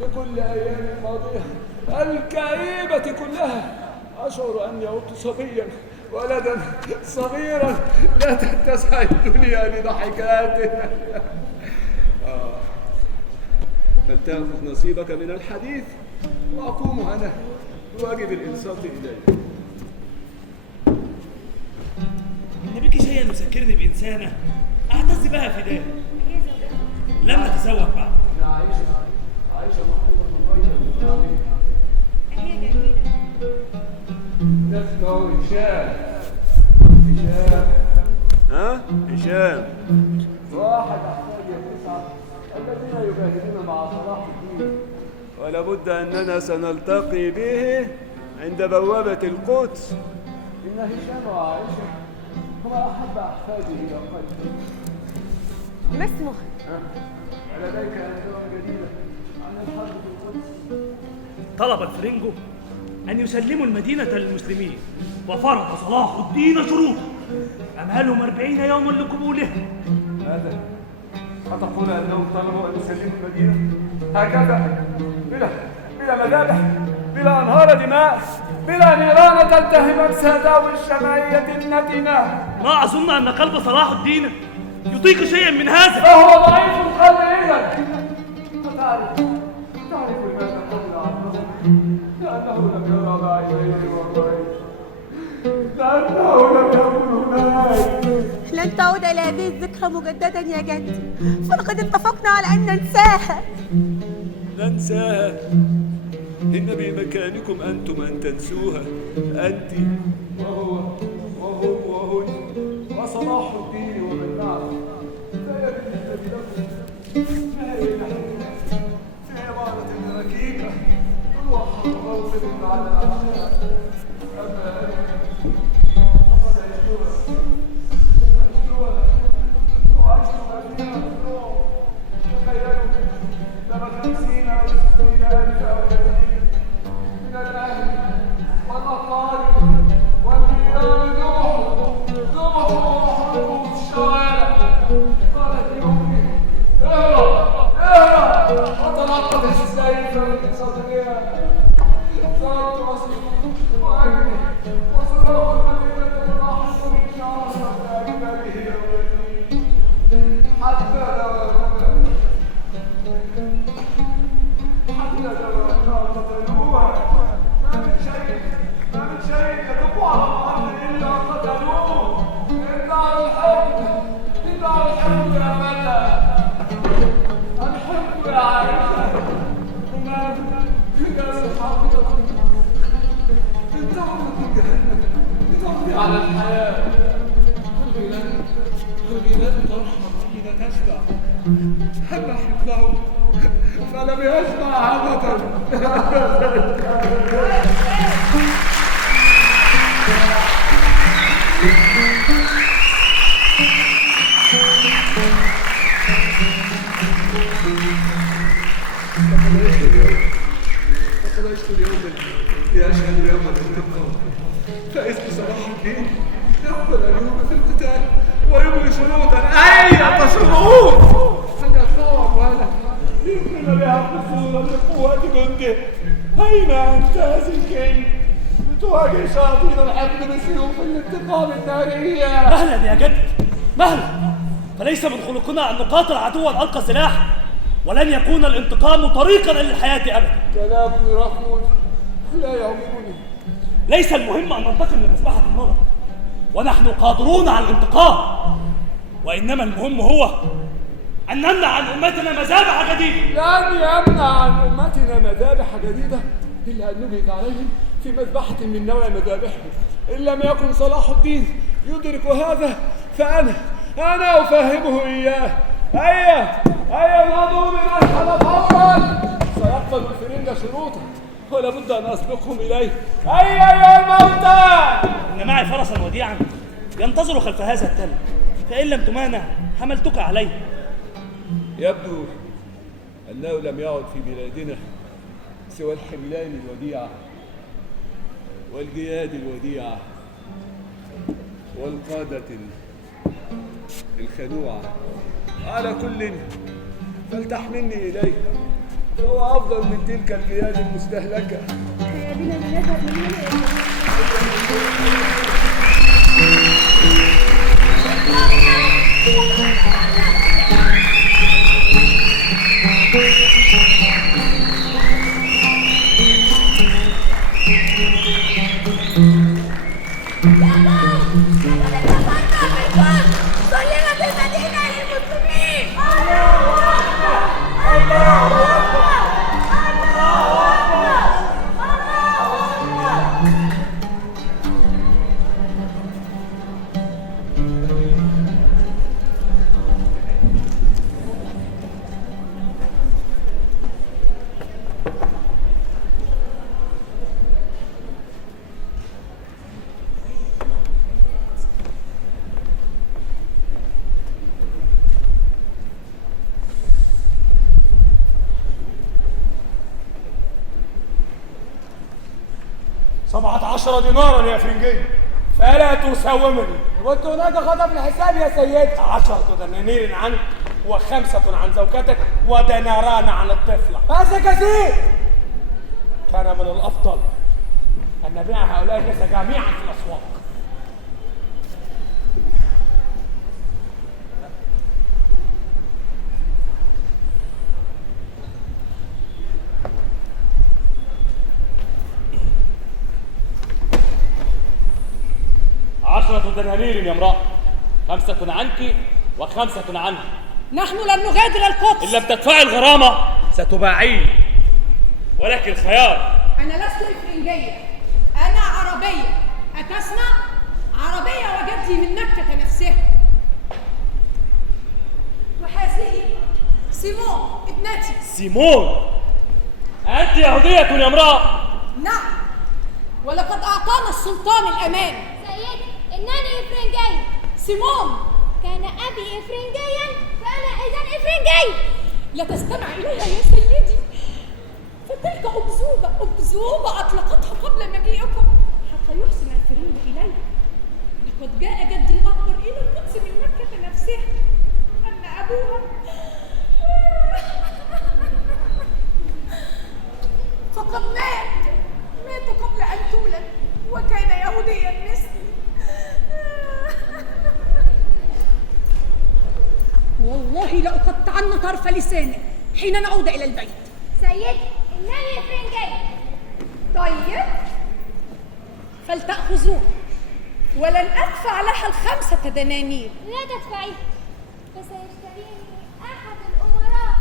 لكل أيام الماضية الكئيبة كلها. أشعر أني عدت صبيا، ولدا صغيرا لا تتسع الدنيا لضحكاته. فلتأخذ نصيبك من الحديث، وأقوم أنا بواجب الإنصات إليه. إن بك شيئا يذكرني بإنسانة أعتز بها في داري. لم نتزوج بعد. عائشة محبوبة أيضا من هي جميلة. اسمه هشام. هشام واحد أحفاد 9 الذين يجاهدون مع صلاح الدين، ولابد أننا سنلتقي به عند بوابة القدس. إن هشام وعائشة هما أحب أحفاده إلى قلبي. ما اسمه؟ لديك أنباء جديدة عن الحرب في القدس؟ طلب الفرنجو أن يسلموا المدينة للمسلمين، وفرض صلاح الدين شروطا أمهلهم 40 يوما لقبوله. ماذا؟ أتقول أنهم طلبوا أن يسلموا المدينة هكذا بلا مذابح، بلا أنهار دماء، بلا نيران تلتهم أجسادهم الشمعية النتنة؟ ما أظن أن قلب صلاح الدين يطيق شيئا من هذا. فهو ضعيف القلب إذا. تعرف لماذا قبل عنه؟ لأنه لم يرى بعينيه والله، لأنه لم يكن هناك. لن تعود إلى هذه الذكرى مجددا يا جدي، فلقد اتفقنا على أن ننساها. ننساها؟ إن بإمكانكم أنتم أن تنسوها، أنت وهو وهم وهن وصلاح الدين ومن معه. فهي بالنسبة لكم فهي في عبارة ركيكة توحد موقف على الأعداء. أما أنا فقد عشتها وعشت فيها النوم. تخيلوا لما 50 أو 60 ألف أولاد من الأهل والأقارب والجيران ذبحوا وحرقوا في الشوارع. قالت لي أمي اهرب وتلقت السيف من صدرها. صارت أصرخ وأجري وصراخ المدينة يضحك من شعرها بأجمله حتى لو قتلوها. ما من شيء يدق على الأرض إلا قتلوه. ادعوا الحب يا فتى، الحب يا عائشة. هناك كاس حافظة انتهت من جهنم لتقضي على الحياة. البلاد ترحب حين فلم يسمع أبدا. لقد عشت اليوم لأشهد يوم الانتقام، فإذ صلاح الدين يقبل اليوم في القتال ويبني شروطا. أية شروط؟ أن يدفعوا أموالا ليكرم بها قصورا لقوات جنده. أين أنت يا زنكي؟ تواجه شياطين الحقد بسيوف الانتقام النارية. مهلا يا جد، مهلا. فليس من خلقنا أن نقاتل عدوا ألقى السلاح، ولن يكون الانتقام طريقا للحياة أبدا. كلام رخو لا يعجبني. ليس المهم أن ننتقم لمصلحة المرض، ونحن قادرون على الانتقام، وإنما المهم هو أن نمنع عن أمتنا مذابح جديدة. لن يمنع عن أمتنا مذابح جديدة إلا أن نجد عليهم في مذبحة من نوع مذابحهم. إن لم يكن صلاح الدين يدرك هذا فأنا أفهمه إياه. هيا نهضوا بمرحلة فورا. سيقبل الفرنجة شروطا ولا بد أن أسبقهم إليه. هيا يا الموتى. إن معي فرسا وديعا ينتظر خلف هذا التل، فإن لم تمانع حملتك عليه. يبدو أنه لم يعد في بلادنا سوى الحملان الوديعة والجياد الوديعة والقادة الخنوعة. على كل فلتحملني إليه، فهو أفضل من تلك الجياد المستهلكة. هيا بنا لنذهب من هنا. $17 دينارا يا فرنجي، فلا تساومني. وانت هناك خطأ في الحساب يا سيدي. 10 دنانير عنك، و5 عن زوجتك، وديناران عن الطفلة. هذا كثير. كان من الأفضل أن نبيع هؤلاء الناس جميعا في الأسواق. دنانير يا امرأة، 5 عنك و5 عنها. نحن لن نغادر القدس. إن لم تدفعي الغرامة ستباعين، ولك الخيار. أنا لست إفرنجية، أنا عربية. أتسمع؟ عربية وجدي من مكة نفسها. وهذه سيمون ابنتي. سيمون؟ أنت يهودية يا امرأة؟ نعم، ولقد أعطانا السلطان الأمان. سيدي إنني إفرنجية. سيمون، كان أبي إفرنجيا فأنا إذن إفرنجي. لا تستمع إليها يا سيدي، فتلك أبزوبة أطلقتها قبل مجيئكم حتى يحسن الفرنج إليها. لقد جاء جدي الأكبر إلى القدس من مكة نفسها. أما أبوها فقد مات قبل أن تولد، وكان يهوديا مثلي. والله لأقطعن طرف لسانك حين نعود إلى البيت. سيدي إنني إفرنجية. طيب، فلتأخذوه، ولن أدفع لها 5 دنانير. لا تدفعيه، فسيشتريني أحد الأمراء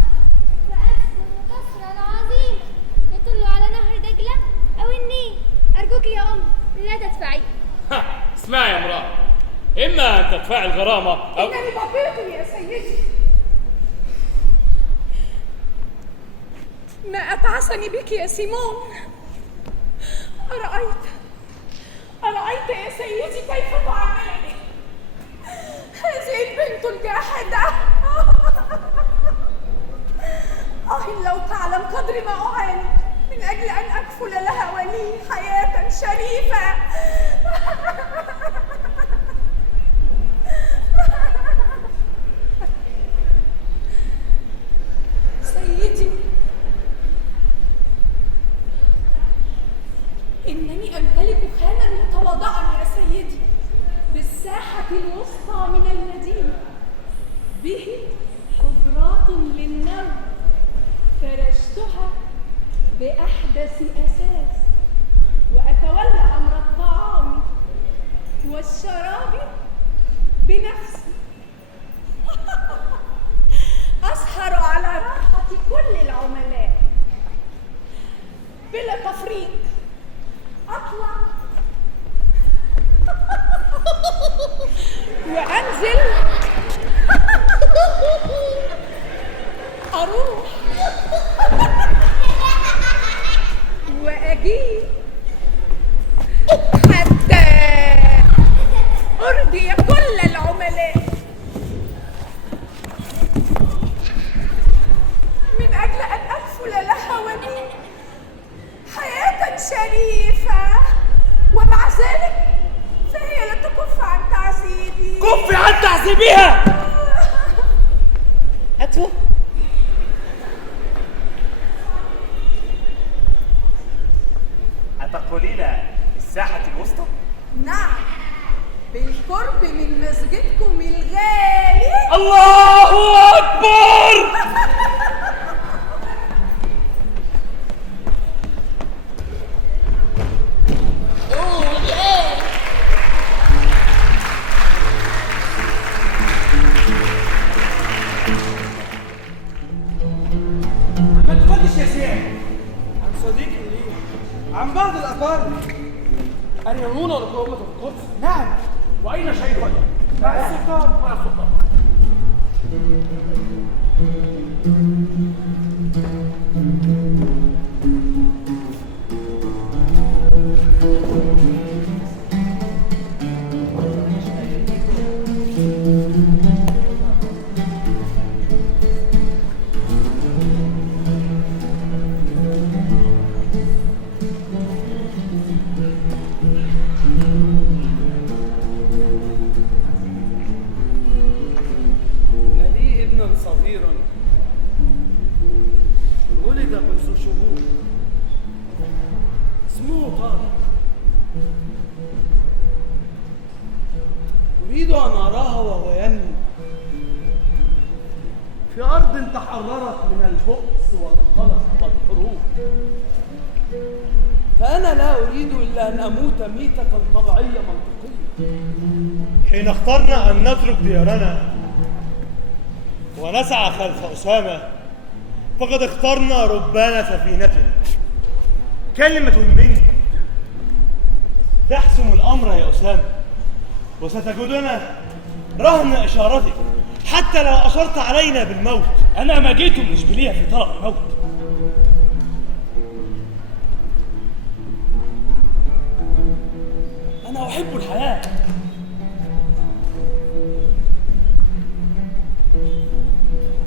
فأسكن قصرا عظيما يطل على نهر دجلة أو النيل. أرجوك يا أم لا تدفعيه. اسمعي يا امرأة، إما أن تدفعي الغرامة أو إنني بقيت يا سيدي. ما أتعسني بك يا سيمون. أرأيت يا سيدي كيف تعاملني هذه البنت الجاحدة؟ لو تعلم قدر ما أعاني من أجل أن أكفل لها ولي حياة شريفة. سيدي، إنني أمتلك خانا متواضعا يا سيدي بالساحة الوسطى من المدينة، به حجرات للنوم فرشتها بأحدث أساس، وأتولى أمر الطعام والشراب بنفسي. أسهر على راحة كل العملاء بلا تفريط. أطلع وأنزل، أروح وأجيب حتى أرضي كل العملاء من أجل أن أكفل لها ولي حياة شريفة، ومع ذلك فهي لا تكف عن تعذيبي. كفي عن تعذيبها. أتو أتقولين الساحة الوسطى؟ نعم، بالقرب من مسجدكم الغالي. الله أكبر. ما تفضلش يا سيدي عن صديقي لي، عن بعض الأقارب أن يرون القوة في القدس. نعم. وأين شيخنا؟ مع السلطان. مع السلطان. صغيرا ولد منذ شهور، اسمه طارق. أريد أن أراه وهو ينمو في أرض تحررت من البؤس والقلق والحروب، فأنا لا أريد إلا أن أموت ميتة طبيعية منطقية. حين اخترنا أن نترك ديارنا ونسعى خلف أسامة، فقد اخترنا ربان سفينتنا. كلمة منك تحسم الأمر يا أسامة، وستجدنا رهن إشارتك حتى لو أشرت علينا بالموت. أنا ما جئت من إشبيلية في طلب الموت. أنا أحب الحياة.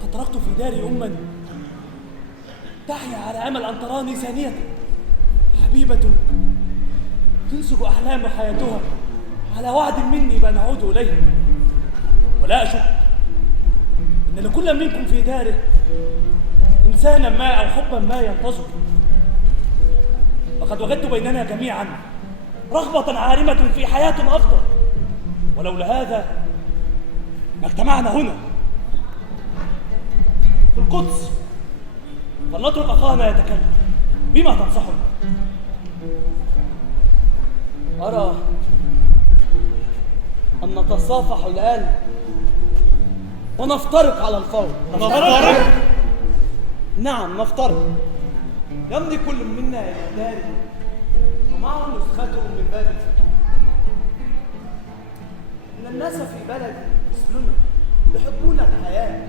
قد تركت في داري أما تحيا على أمل أن تراني ثانية، حبيبة تنسج أحلام حياتها على وعد مني بأن أعود إليه. ولا أشك إن لكل منكم في داره إنسانا ما أو حبا ما ينتظر. لقد وجدت بيننا جميعا رغبة عارمة في حياة أفضل، ولولا هذا ما اجتمعنا هنا في القدس. فلنترك أخانا يتكلم. بما تنصحنا؟ أرى أن نتصافح الآن ونفترق على الفور. نفترق؟ نعم نفترق. يمضي كل منا إلى داره ومعه نسخته من باب الفتوح. إن الناس في بلدي مثلنا يحبون الحياة.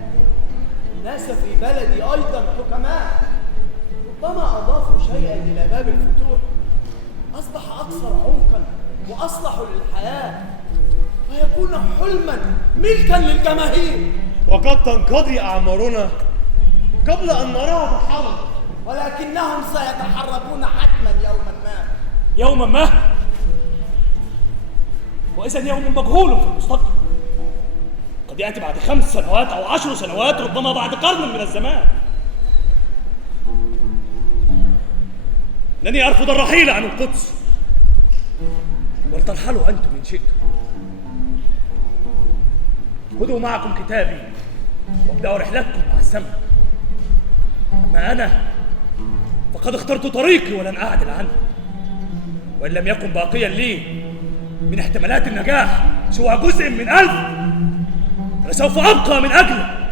الناس في بلدي أيضا حكماء ربما أضافوا شيئا إلى باب الفتوح أصبح أكثر عمقا وأصلح للحياة، ويكون حلما ملكا للجماهير. وقد تنقضي أعمارنا قبل أن نراها تتحرك، ولكنهم سيتحركون حتما يوما ما. يوما ما؟ وإذا يوم مجهول في المستقبل، قد يأتي بعد 5 سنوات أو 10 سنوات، ربما بعد قرن من الزمان. إنني أرفض الرحيل عن القدس، ولترحلوا أنتم إن شئتم. خذوا معكم كتابي وابدأوا رحلتكم مع السماء. أما أنا فقد اخترت طريقي ولن أعدل عنه، وإن لم يكن باقيا لي من احتمالات النجاح سوى جزء من 1000، فسوف أبقى من أجله.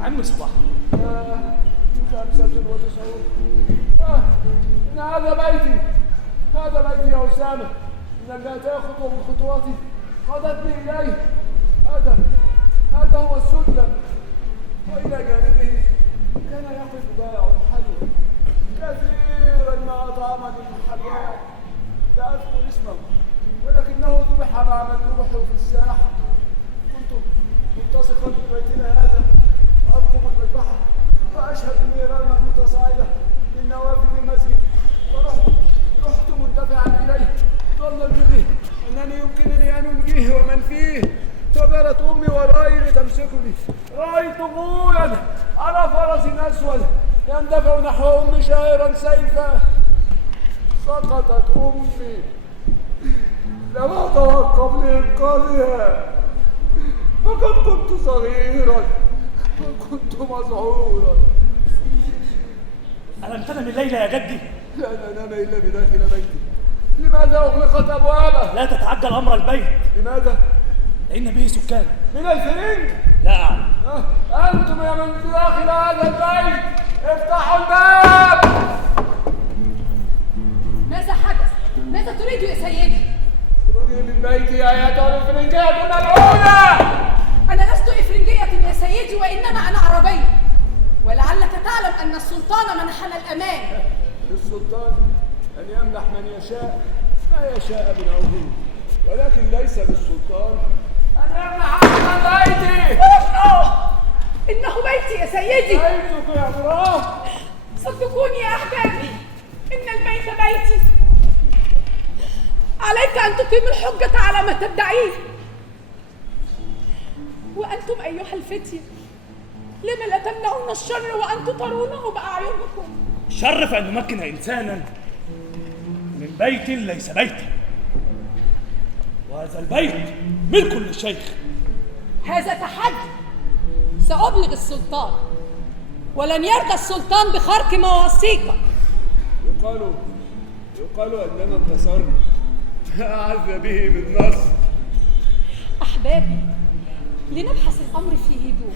عم صباح 95. إن هذا بيتي، هذا بيتي يا أسامة. إنك لا تأخذ من خطواتي قادتني إليه. هذا هو السلم، وإلى جانبه كان يقف بائع الحلوى كثيرا ما أطعمني الحلوى، لا أذكر اسمه، ولكنه ذبح مع من ذبحه في الساحة. كنت ملتصقا ببيتنا هذا أقوم بالبحر فأشهد النيران المتصاعدة من نوافذ المسجد، فرحت مندفعا إليه، ظنا بي أنني يمكنني أن أنجيه ومن فيه، فجرت أمي ورائي لتمسكني. رأيت غولا على فرس أسود يندفع نحو أمي شائرا سيفا. سقطت أمي، لم أتوقف لإنقاذها، فقد كنت صغيرا وكنت مذعورا. ألم تنم الليلة يا جدي؟ لا أنام إلا بداخل بيتي. لماذا أغلقت أبوابه؟ لا تتعجل أمر البيت. لماذا؟ لأن به سكان. من الفرنج؟ لا أعلم. أنتم يا من داخل هذا البيت، افتحوا الباب. ماذا حدث؟ ماذا تريد يا سيدي؟ اخرجي من بيتي يا أيتها الإفرنجية الملعونة. أنا لست إفرنجية يا سيدي، وإنما أنا عربية، ولعلك تعلم أن السلطان منحنا الأمان. للسلطان أن يمنح من يشاء ما يشاء من عهود، ولكن ليس للسلطان أن يمنح أحد بيتي. إنه بيتي يا سيدي. بيتك يا مراه. صدقوني يا أحبابي، إن البيت بيتي. عليك أن تقيم الحجة على ما تدعيه. وأنتم أيها الفتية، لم لا تمنعون الشر وأنتم ترونه بأعينكم؟ شر فأن نمكن إنسانا من بيت ليس بيتا، وهذا البيت ملك للشيخ. هذا تحدي. سأبلغ السلطان، ولن يرضى السلطان بخرق مواثيقه. يقال أننا انتصرنا، ما أعز به من نصر. أحبابي، لنبحث الأمر في هدوء.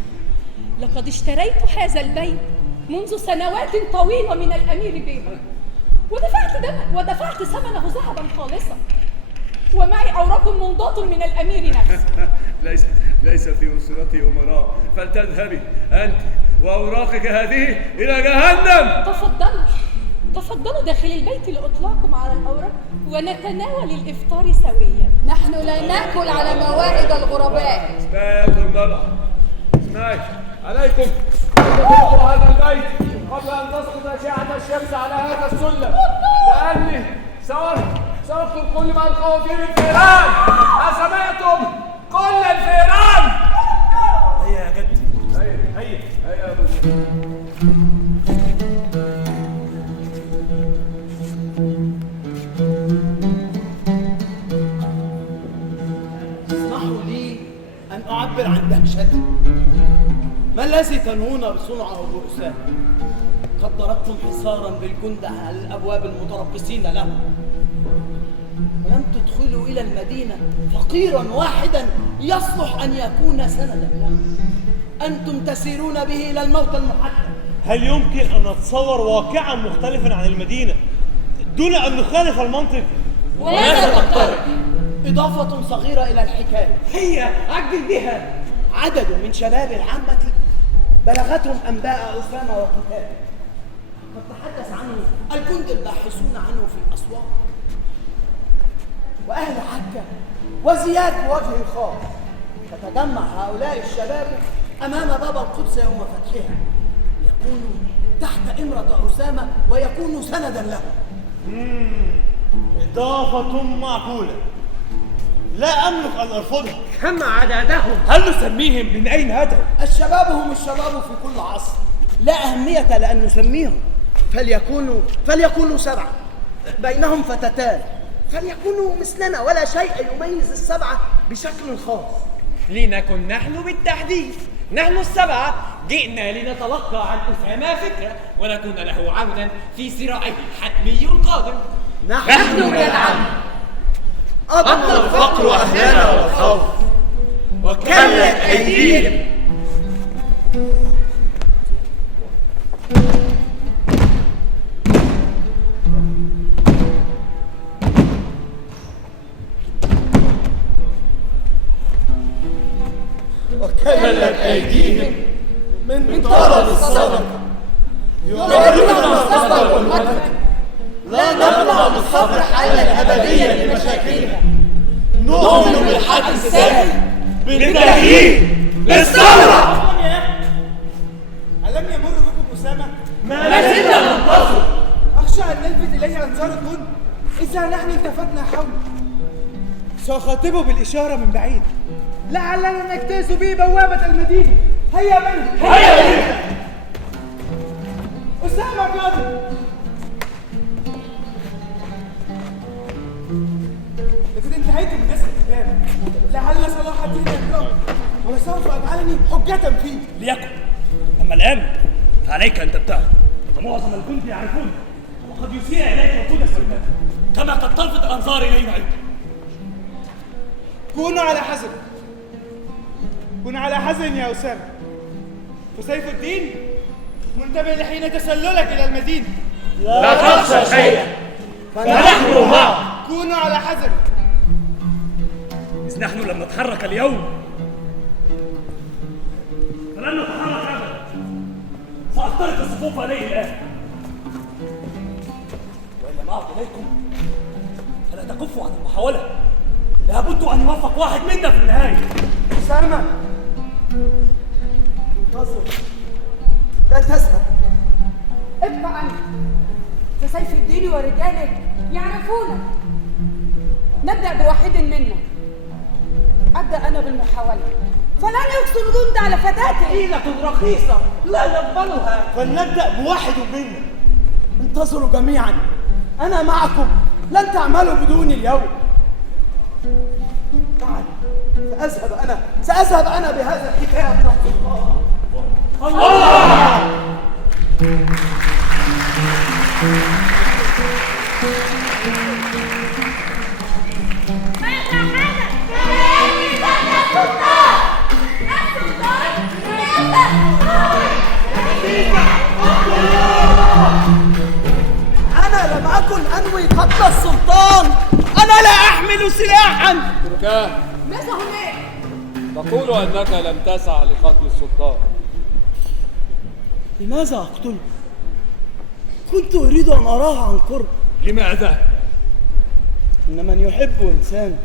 لقد اشتريت هذا البيت منذ سنوات طويلة من الأمير بيبا، ودفعت ثمنه ذهبا خالصا، ومعي أوراق ممضاة من الأمير نفسه. ليس في أسرتي أمراء، فلتذهبي أنت وأوراقك هذه إلى جهنم. تفضلوا داخل البيت لأطلعكم على الأوراق ونتناول الإفطار سويا. نحن لا نأكل على موائد الغرباء. لا يأكل المرأة. اسمعي، عليكم تدخلوا هذا البيت قبل أن تسقط أشعة الشمس على هذا السلم، لأني سأقتل كل من ألقاه فيه الفيران. أسمعتم؟ كل الفيران. هيا يا جدي، هيا يا أبو. اسمحوا لي أن أعبر عن دهشتي. ما الذي تنهون بصنعه الرؤساء؟ قد ضربتم حصارا بالجند على الأبواب المتربصين له، لم تدخلوا إلى المدينة فقيرا واحدا يصلح أن يكون سندا له. أنتم تسيرون به إلى الموت المحتم. هل يمكن أن نتصور واقعا مختلفا عن المدينة دون أن نخالف المنطق؟ وماذا تقترح؟ إضافة صغيرة إلى الحكاية. هيا عجل بها. عدد من شباب العامة بلغتهم أنباء أسامة وقتاله، قد تحدث عنه الجند الباحثون عنه في الأسواق، وأهل عكا وزياد بوجه خاص. تتجمع هؤلاء الشباب أمام باب القدس يوم فتحها ليكونوا تحت إمرة أسامة ويكونوا سندا له. إضافة معقولة لا أملك أن أرفضها. كم عددهم؟ هل نسميهم من أين أتوا؟ الشباب هم الشباب في كل عصر، لا أهمية لأن نسميهم. فليكونوا 7، بينهم فتاتان، فليكونوا مثلنا ولا شيء يميز ال7 بشكل خاص. لنكن نحن بالتحديد، نحن ال7 جئنا لنتلقى عن أسامة فكرة ونكون له عونا في صراعه الحتمي القادم. نحن من العم أضنى الفقر أهلنا والخوف وكلت أيديهم. وكلت أيديهم من طلب الصدقة. يريدون الصبر والمكر، لا نمنع بالصبر حلا أبديا لمشاكلها. نؤمن بالحق السامي، بالتهيئ، بالثورة. ألم يمر بكم أسامة؟ ما زلنا ننتظر. أخشى أن نلفت إليه أنظار الكل إذا نحن التفتنا حوله. سأخاطبه بالإشارة من بعيد لعلنا نجتاز به بوابة المدينة. هيا بنا، هيا بنا. أسامة قادم. لقد انتهيت من درس الكتاب، لعل صلاح الدين يقرأ ولسوف أجعلني حجة فيه. ليكن. أما الآن فعليك أن تبتعد، ومعظم الجند يعرفون وقد يسيء إليك وجود السلمان كما قد تلفت الأنظار إلينا أيضا. كونوا على حذر، كونوا على حذر يا أسامة. وسيف الدين منتبه لحين تسللك إلى المدينة. لا تخشى شيئا فنحن معك. كونوا على حذر. إذ نحن لم نتحرك اليوم فلن نتحرك أبدا. سأخترق الصفوف عليه الآن، وإن لم أعد إليكم فلا تكفوا عن المحاولة. لابد أن يوفق واحد منا في النهاية. أسامة انتظر، لا تذهب. ابقى أنت، فسيف الدين ورجاله يعرفونك. نبدأ بواحد منا. أبدأ أنا بالمحاولة، فلن يقصوا الجند على فتاة حيلة رخيصة لا يقبلها. فلنبدأ بواحد منا. انتظروا جميعا، أنا معكم، لن تعملوا بدوني اليوم. تعالوا، سأذهب أنا بهذا الكتاب من السلطان. الله. أنا لم أكن أنوي قتل السلطان، أنا لا أحمل سلاحا. تركاه، ماذا هناك؟ تقول أنك لم تسعى لقتل السلطان. لماذا أقتله؟ كنت أريد أن أراه عن قرب. لماذا؟ إن من يحب إنسان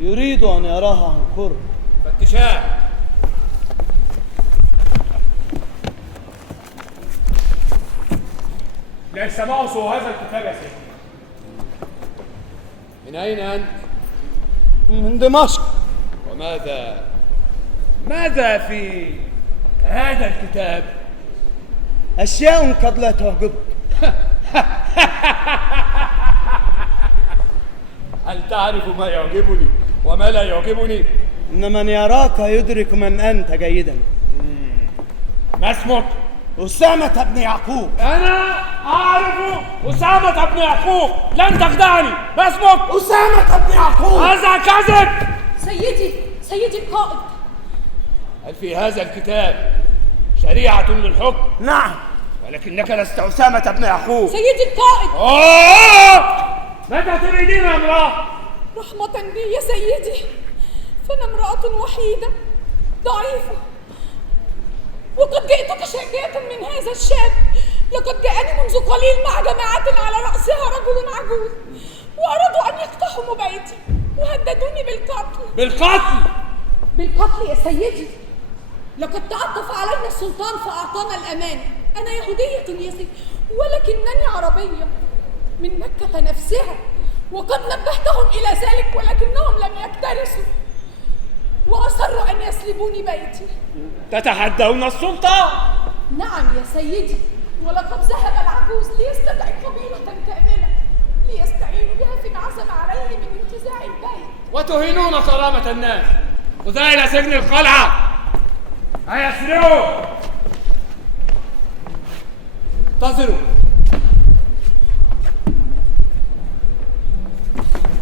يريد أن يراها عن قرب. فتشاه. ليس معه سوى هذا الكتاب يا سيدي. من أين أنت؟ من دمشق. ماذا في هذا الكتاب؟ أشياء قد لا تعجبك. هل تعرف ما يعجبني وما لا يعجبني؟ إن من يراك يدرك من أنت جيدا. ما اسمك؟ أسامة بن يعقوب. أنا أعرف أسامة بن يعقوب، لن تخدعني. ما اسمك؟ أسامة بن يعقوب. هذا كذب. سيدي القائد، هل في هذا الكتاب شريعة للحكم؟ نعم. ولكنك لست أسامة بن يعقوب. سيدي القائد. متى تريدين يا امرأة؟ رحمة بي يا سيدي، فأنا امرأة وحيدة ضعيفة، وقد جئتك شاكية من هذا الشاب. لقد جاءني منذ قليل مع جماعة على رأسها رجل عجوز، وأرادوا أن يقتحموا بيتي وهددوني بالقتل يا سيدي. لقد تعطف علينا السلطان فأعطانا الأمان. أنا يهودية يا سيدي، ولكنني عربية من مكة نفسها، وقد نبهتهم إلى ذلك ولكنهم لم يكترثوا وأصروا أن يسلبوني بيتي. تتحدون السلطان؟ نعم يا سيدي، ولقد ذهب العجوز ليستدعي قبيلة كاملة ليستعينوا بها في عزم عليه من انتزاع البيت. وتهينون كرامة الناس. خذها إلى سجن القلعة. هيسرقوا. انتظروا.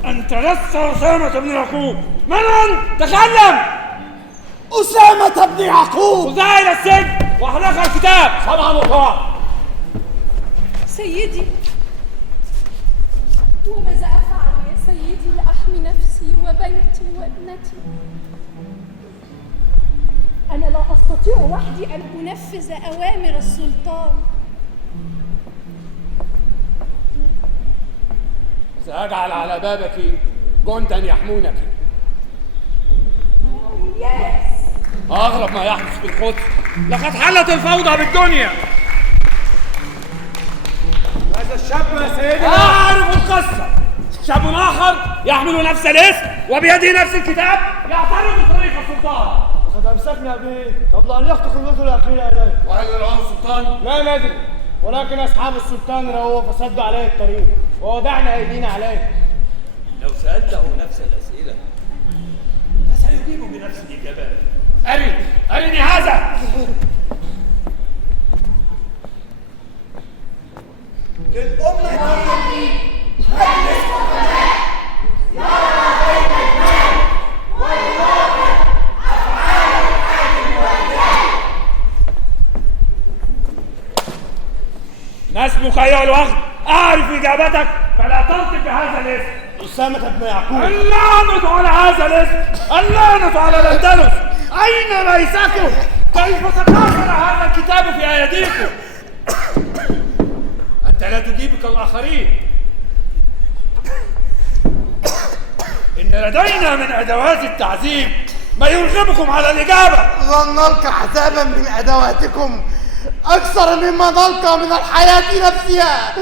أنت لست أسامة بن يعقوب. من أنت؟ تكلم. أسامة بن يعقوب. خذها إلى السجن واحرقها الكتاب 7 نقاط. سيدي، وماذا أفعل يا سيدي لأحمي نفسي وبيتي وابنتي؟ أنا لا أستطيع وحدي أن أنفذ أوامر السلطان. سأجعل على بابك جندا يحمونك. أغرب ما يحدث بالقدس. لقد حلت الفوضى بالدنيا. هذا الشاب يا سيدي أعرف القصة. شاب آخر يحمل نفس الاسم وبيده نفس الكتاب يعترض بطريق السلطان. لقد أمسكنا به قبل أن يخطف الرجل الأخير إليه. وهل يراه السلطان؟ لا ندري، ولكن أصحاب السلطان رأوه فسدوا عليه الطريق ووضعنا أيدينا عليه. لو سألته نفس الأسئلة فسيجيب بنفس الإجابات. أرني هذا. للأمة ما اسمك أيها الوغد؟ أعرف إجابتك فلا تنطق بهذا الاسم. أسامة بن يعقوب. اللعنة على هذا الاسم، اللعنة على الأندلس. أين رئيسكم؟ كيف تكاثر هذا الكتاب في أيديكم؟ أنت لا تجيبك الآخرين. إن لدينا من أدوات التعذيب ما يرغبكم على الإجابة. لن نلقى عذابا من أدواتكم أكثر مما نلقى من الحياة نفسها.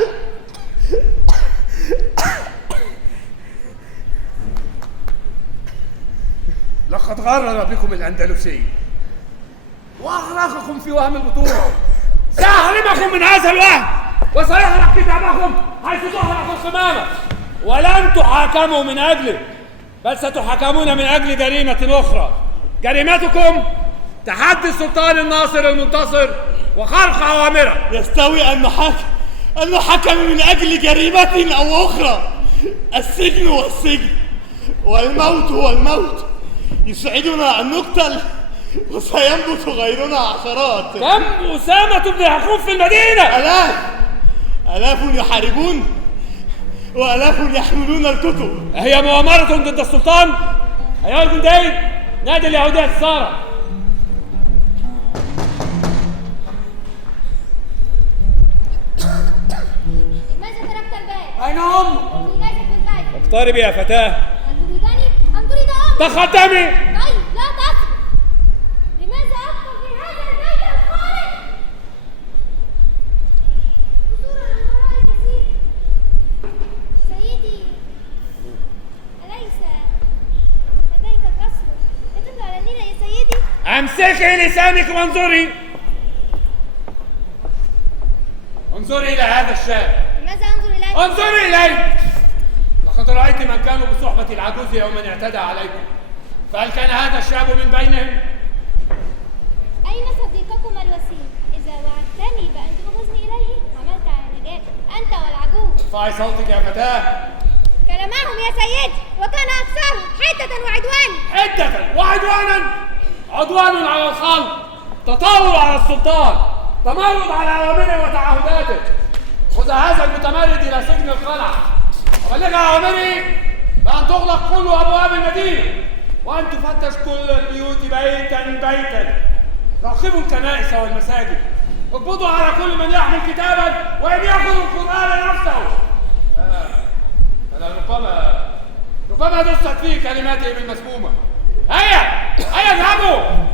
لقد غرر بكم الأندلسي وأغرقكم في وهم البطولة. سأحرمكم من هذا الوهم وسيحرق كتابكم حيث تحرق القمامة. ولن تحاكموا من أجله، بل ستحاكمون من أجل جريمة أخرى. جريمتكم تحدي السلطان الناصر المنتصر وخرق أوامره. يستوي أن نحكم من أجل جريمة أو أخرى. السجن هو السجن، والموت هو الموت. يسعدنا أن نقتل وسينبت غيرنا عشرات. كم أسامة بن يعقوب في المدينة؟ آلاف يحاربون وآلاف يحملون الكتب. هي مؤامرة ضد السلطان؟ أيها الجندي، نادي اليهودية السارة. لماذا تركت الباب؟ أين أمك؟ لماذا في البيت؟ اقتربي يا فتاة. أتريدني أم تريد أمك؟ تقدمي. طيب لا تصل. لماذا أبقى في هذا البيت الخالد؟ قصور الأمراء كثير. سيدي، أليس لديك قصر يدل على النيل يا سيدي؟ امسكي لسانك وانظري. انظري إلى هذا الشاب. لماذا أنظر إليك؟ انظري إليه. لقد رأيت من كانوا بصحبة العجوز يوما اعتدى عليكم، فهل كان هذا الشاب من بينهم؟ أين صديقكما الوسيم؟ إذا وعدتني بأن تأخذني إليه عملت على نجاة. أنت والعجوز. ارفعي صوتك يا فتاة. كلمهم يا سيدي وكان أكثرهم حدة وعدوانا. حدة وعدوانا، عدوان على الخلق، تطاول على السلطان، تمرد على أوامره وتعهداته. خذ هذا المتمرد إلى سجن القلعة وبلغ أوامري بأن تغلق كل أبواب المدينة وأن تفتش كل البيوت بيتا بيتا. راقبوا الكنائس والمساجد، اقبضوا على كل من يحمل كتابا وإن يأخذ القرآن نفسه. فلا ربما دست فيه كلماته بالمسمومة. هيا هيا اذهبوا.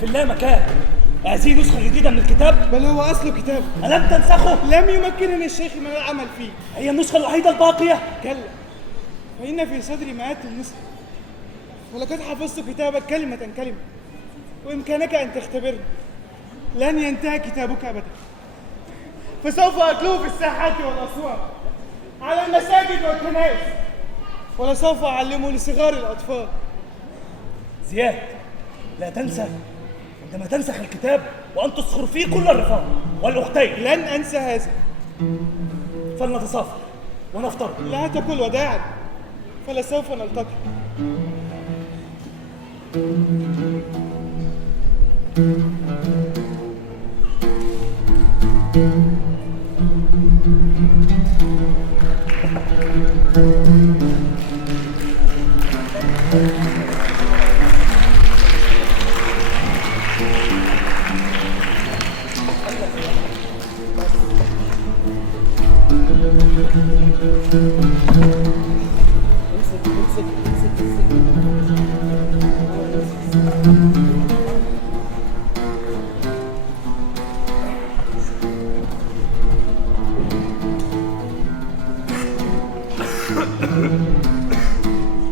في اللامكان. هذه نسخة جديدة من الكتاب؟ بل هو أصله كتاب. ألم تنسخه؟ لم يمكنني الشيخ من العمل فيه. هي النسخة الوحيدة الباقية؟ كلا، فإن في صدري مئات النسخ، ولقد حفظت كتابك كلمة كلمة، وإمكانك أن تختبرني. لن ينتهي كتابك أبدا، فسوف أتلوه في الساحات والأسواق، على المساجد والكنائس، ولسوف أعلمه لصغار الأطفال. زياد، لا تنسى عندما تنسخ الكتاب وأن تسخر فيه كل الرفاق والأختين. لن أنسى هذا. فلنتصافى ونفترض. لا تقل وداعا، فلسوف نلتقي.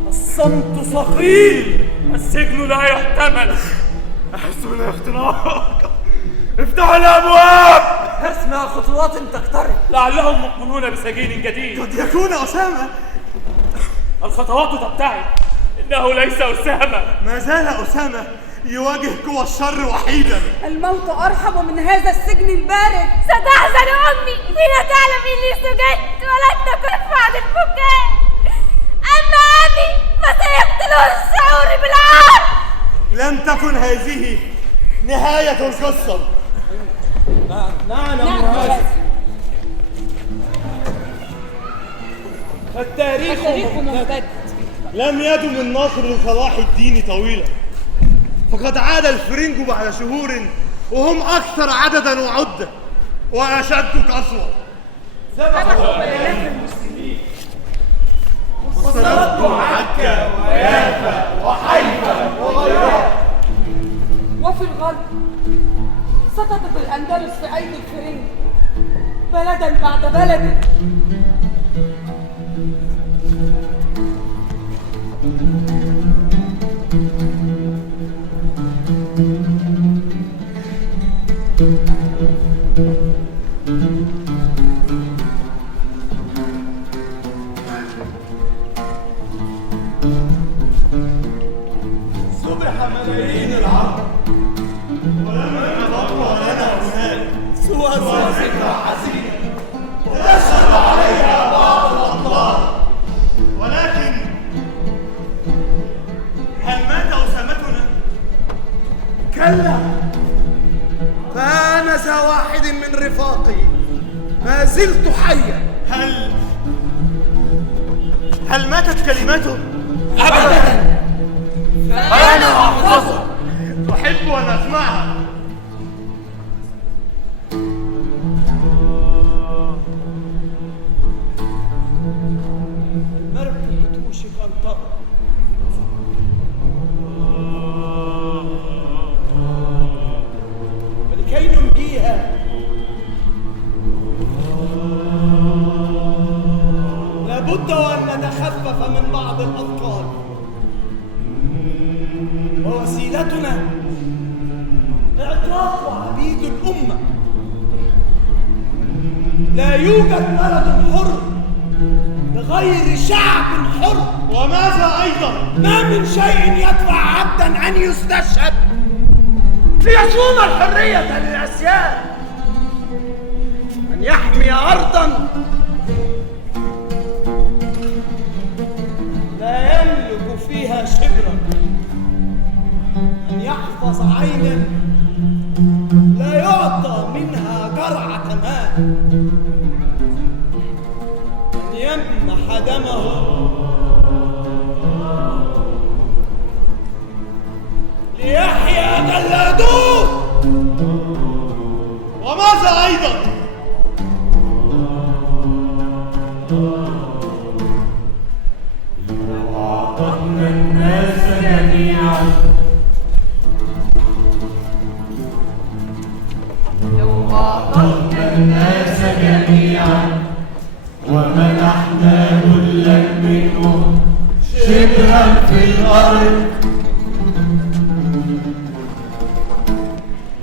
الصمت ثقيل، السجن لا يحتمل. أحس بالاختناق. افتحوا الأبواب. اسمع خطوات تقترب، لعلهم مقبلون بسجين جديد. قد يكون أسامة. الخطوات تبتعد، إنه ليس أسامة. ما زال أسامة يواجه قوى الشر وحيدا. الموت أرحم من هذا السجن البارد. ستحزن أمي حين تعلم إني سجنت ولن تكن بعد البكاء. أما أبي فسيقتله الشعور بالعار. لم تكن هذه نهاية القصة. نعم فالتاريخ ممتد. لم يدم الناصر لصلاح الدين طويلا، فقد عاد الفرنج بعد شهور وهم أكثر عددا وعدة وأشد قسوة. ذبحوا بيانات المسلمين وصدوا عكا ويافا وحيفا وغيرها. وفي الغرب سقطت الأندلس في أيدي الفرنج بلدا بعد بلد. صبح ملايين العرب ولم يتبقى لنا هناك سوى ذكرى حزينة تشهد عليها بعض الأطلال. ولكن هل مات أسامتنا؟ كلا، فأنا ذا واحد من رفاقي ما زلت حيا. هل ماتت كلمته؟ أبدا، فأنا أحفظها. أحب أن أسمعها. المركب توشك أن تغرق، ولكي ننجيها لابد وأن نتخفف من بعض الأثقال، ووسيلتنا إعطاء عبيد الأمة. لا يوجد بلد حر بغير شعب حر. وماذا أيضا؟ ما من شيء يدفع عبدا أن يستشهد ليصون الحرية للأسياد، أن يحمي أرضا لا يملك فيها شبرا، أن يحفظ عينا لا يعطى منها جرعة ماء، أن يمنح دمه ليحيى جلادوه. وماذا أيضا؟ لو أعطتنا الناس جميعا، لو أعطتنا الناس جميعا ومنحنا كلا منهم شبرا في الأرض،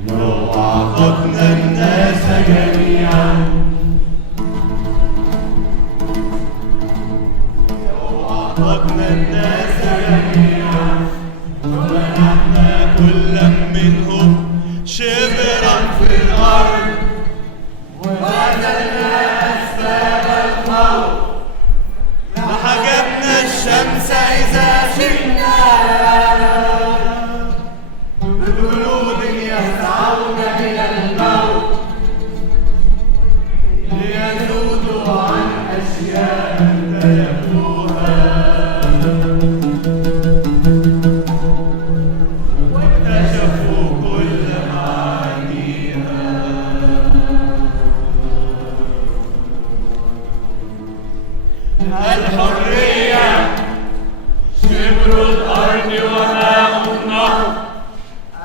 لو أعطتنا الناس جميعا، لو أعطتنا الناس جميعا ومنحنا كلا منهم شبرا في الأرض، وبذلنا أسباب الخوف، وحجبنا الشمس إذا شئنا بجنود يسعون إلى الموت ليذودوا عن أشياء امتلكوها واكتشفوا كل معانيها. الحرية شبر الأرض وماء النهر،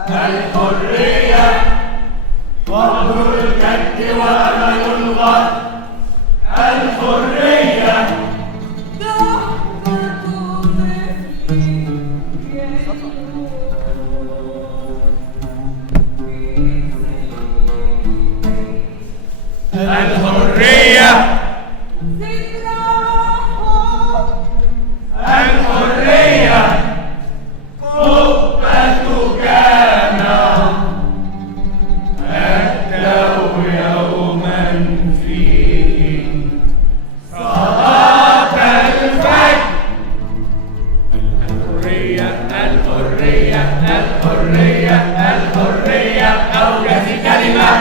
الحرية قبر الجد وأمل الغد، الحرية الحرية الحرية قبة جامع أدوا يوما فيه صلاة الفجر. الحرية الحرية الحرية الحرية أوجز كلمة.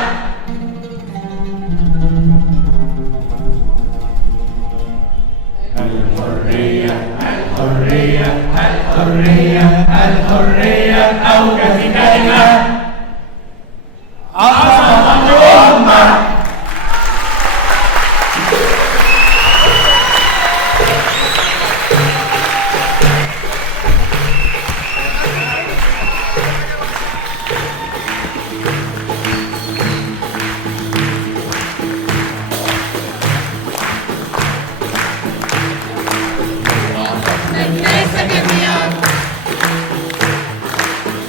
الحرية الحرية الحرية الحرية أوجز كلمة. عظمة الأمة. الناس جميعا،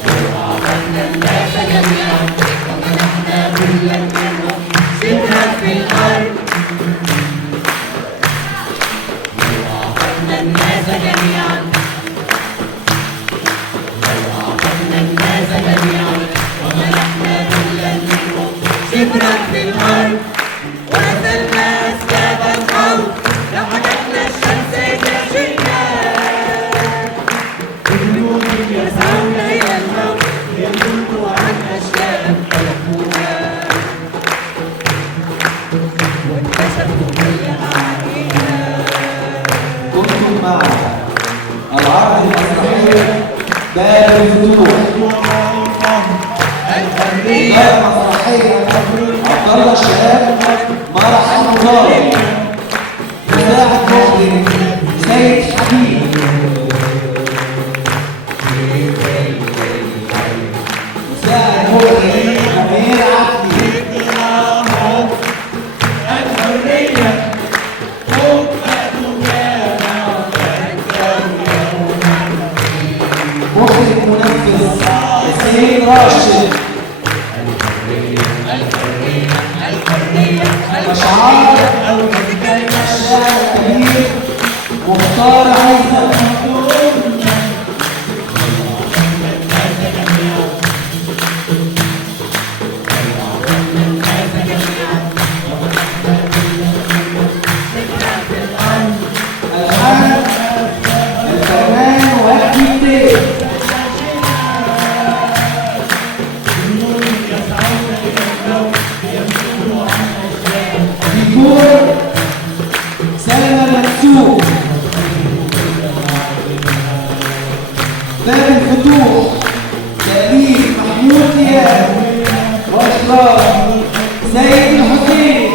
وأعطتنا الناس جميعا ومنحنا كلا منهم شبرا في الأرض، وأعطتنا الناس جميعا، وأعطتنا الناس جميعا ومنحنا كلا منهم شبرا في الأرض، ونزلنا أسباب الخوف، لو حدثنا الشمس إذا شئنا بجنود يسعون إلى الموت ليذودوا عن أشياء امتلكوها واكتشفوا كل معانيها. معنا العرض المسرحية باب الفتوح. الحرية مسرحية عبد الله الشهاب مرح المضارب. مساعد مخرج سيد حبيب. مساعد مخرج أمير عبدي. مخرج منفذ حسين راشد. أشعار الشاعر الكبير مختار عزت. الحان الفنان وحدي الدين. ديكور سلمى منسوب. باب الفتوح تأليف محمود دياب وإخراج سيد الحسين.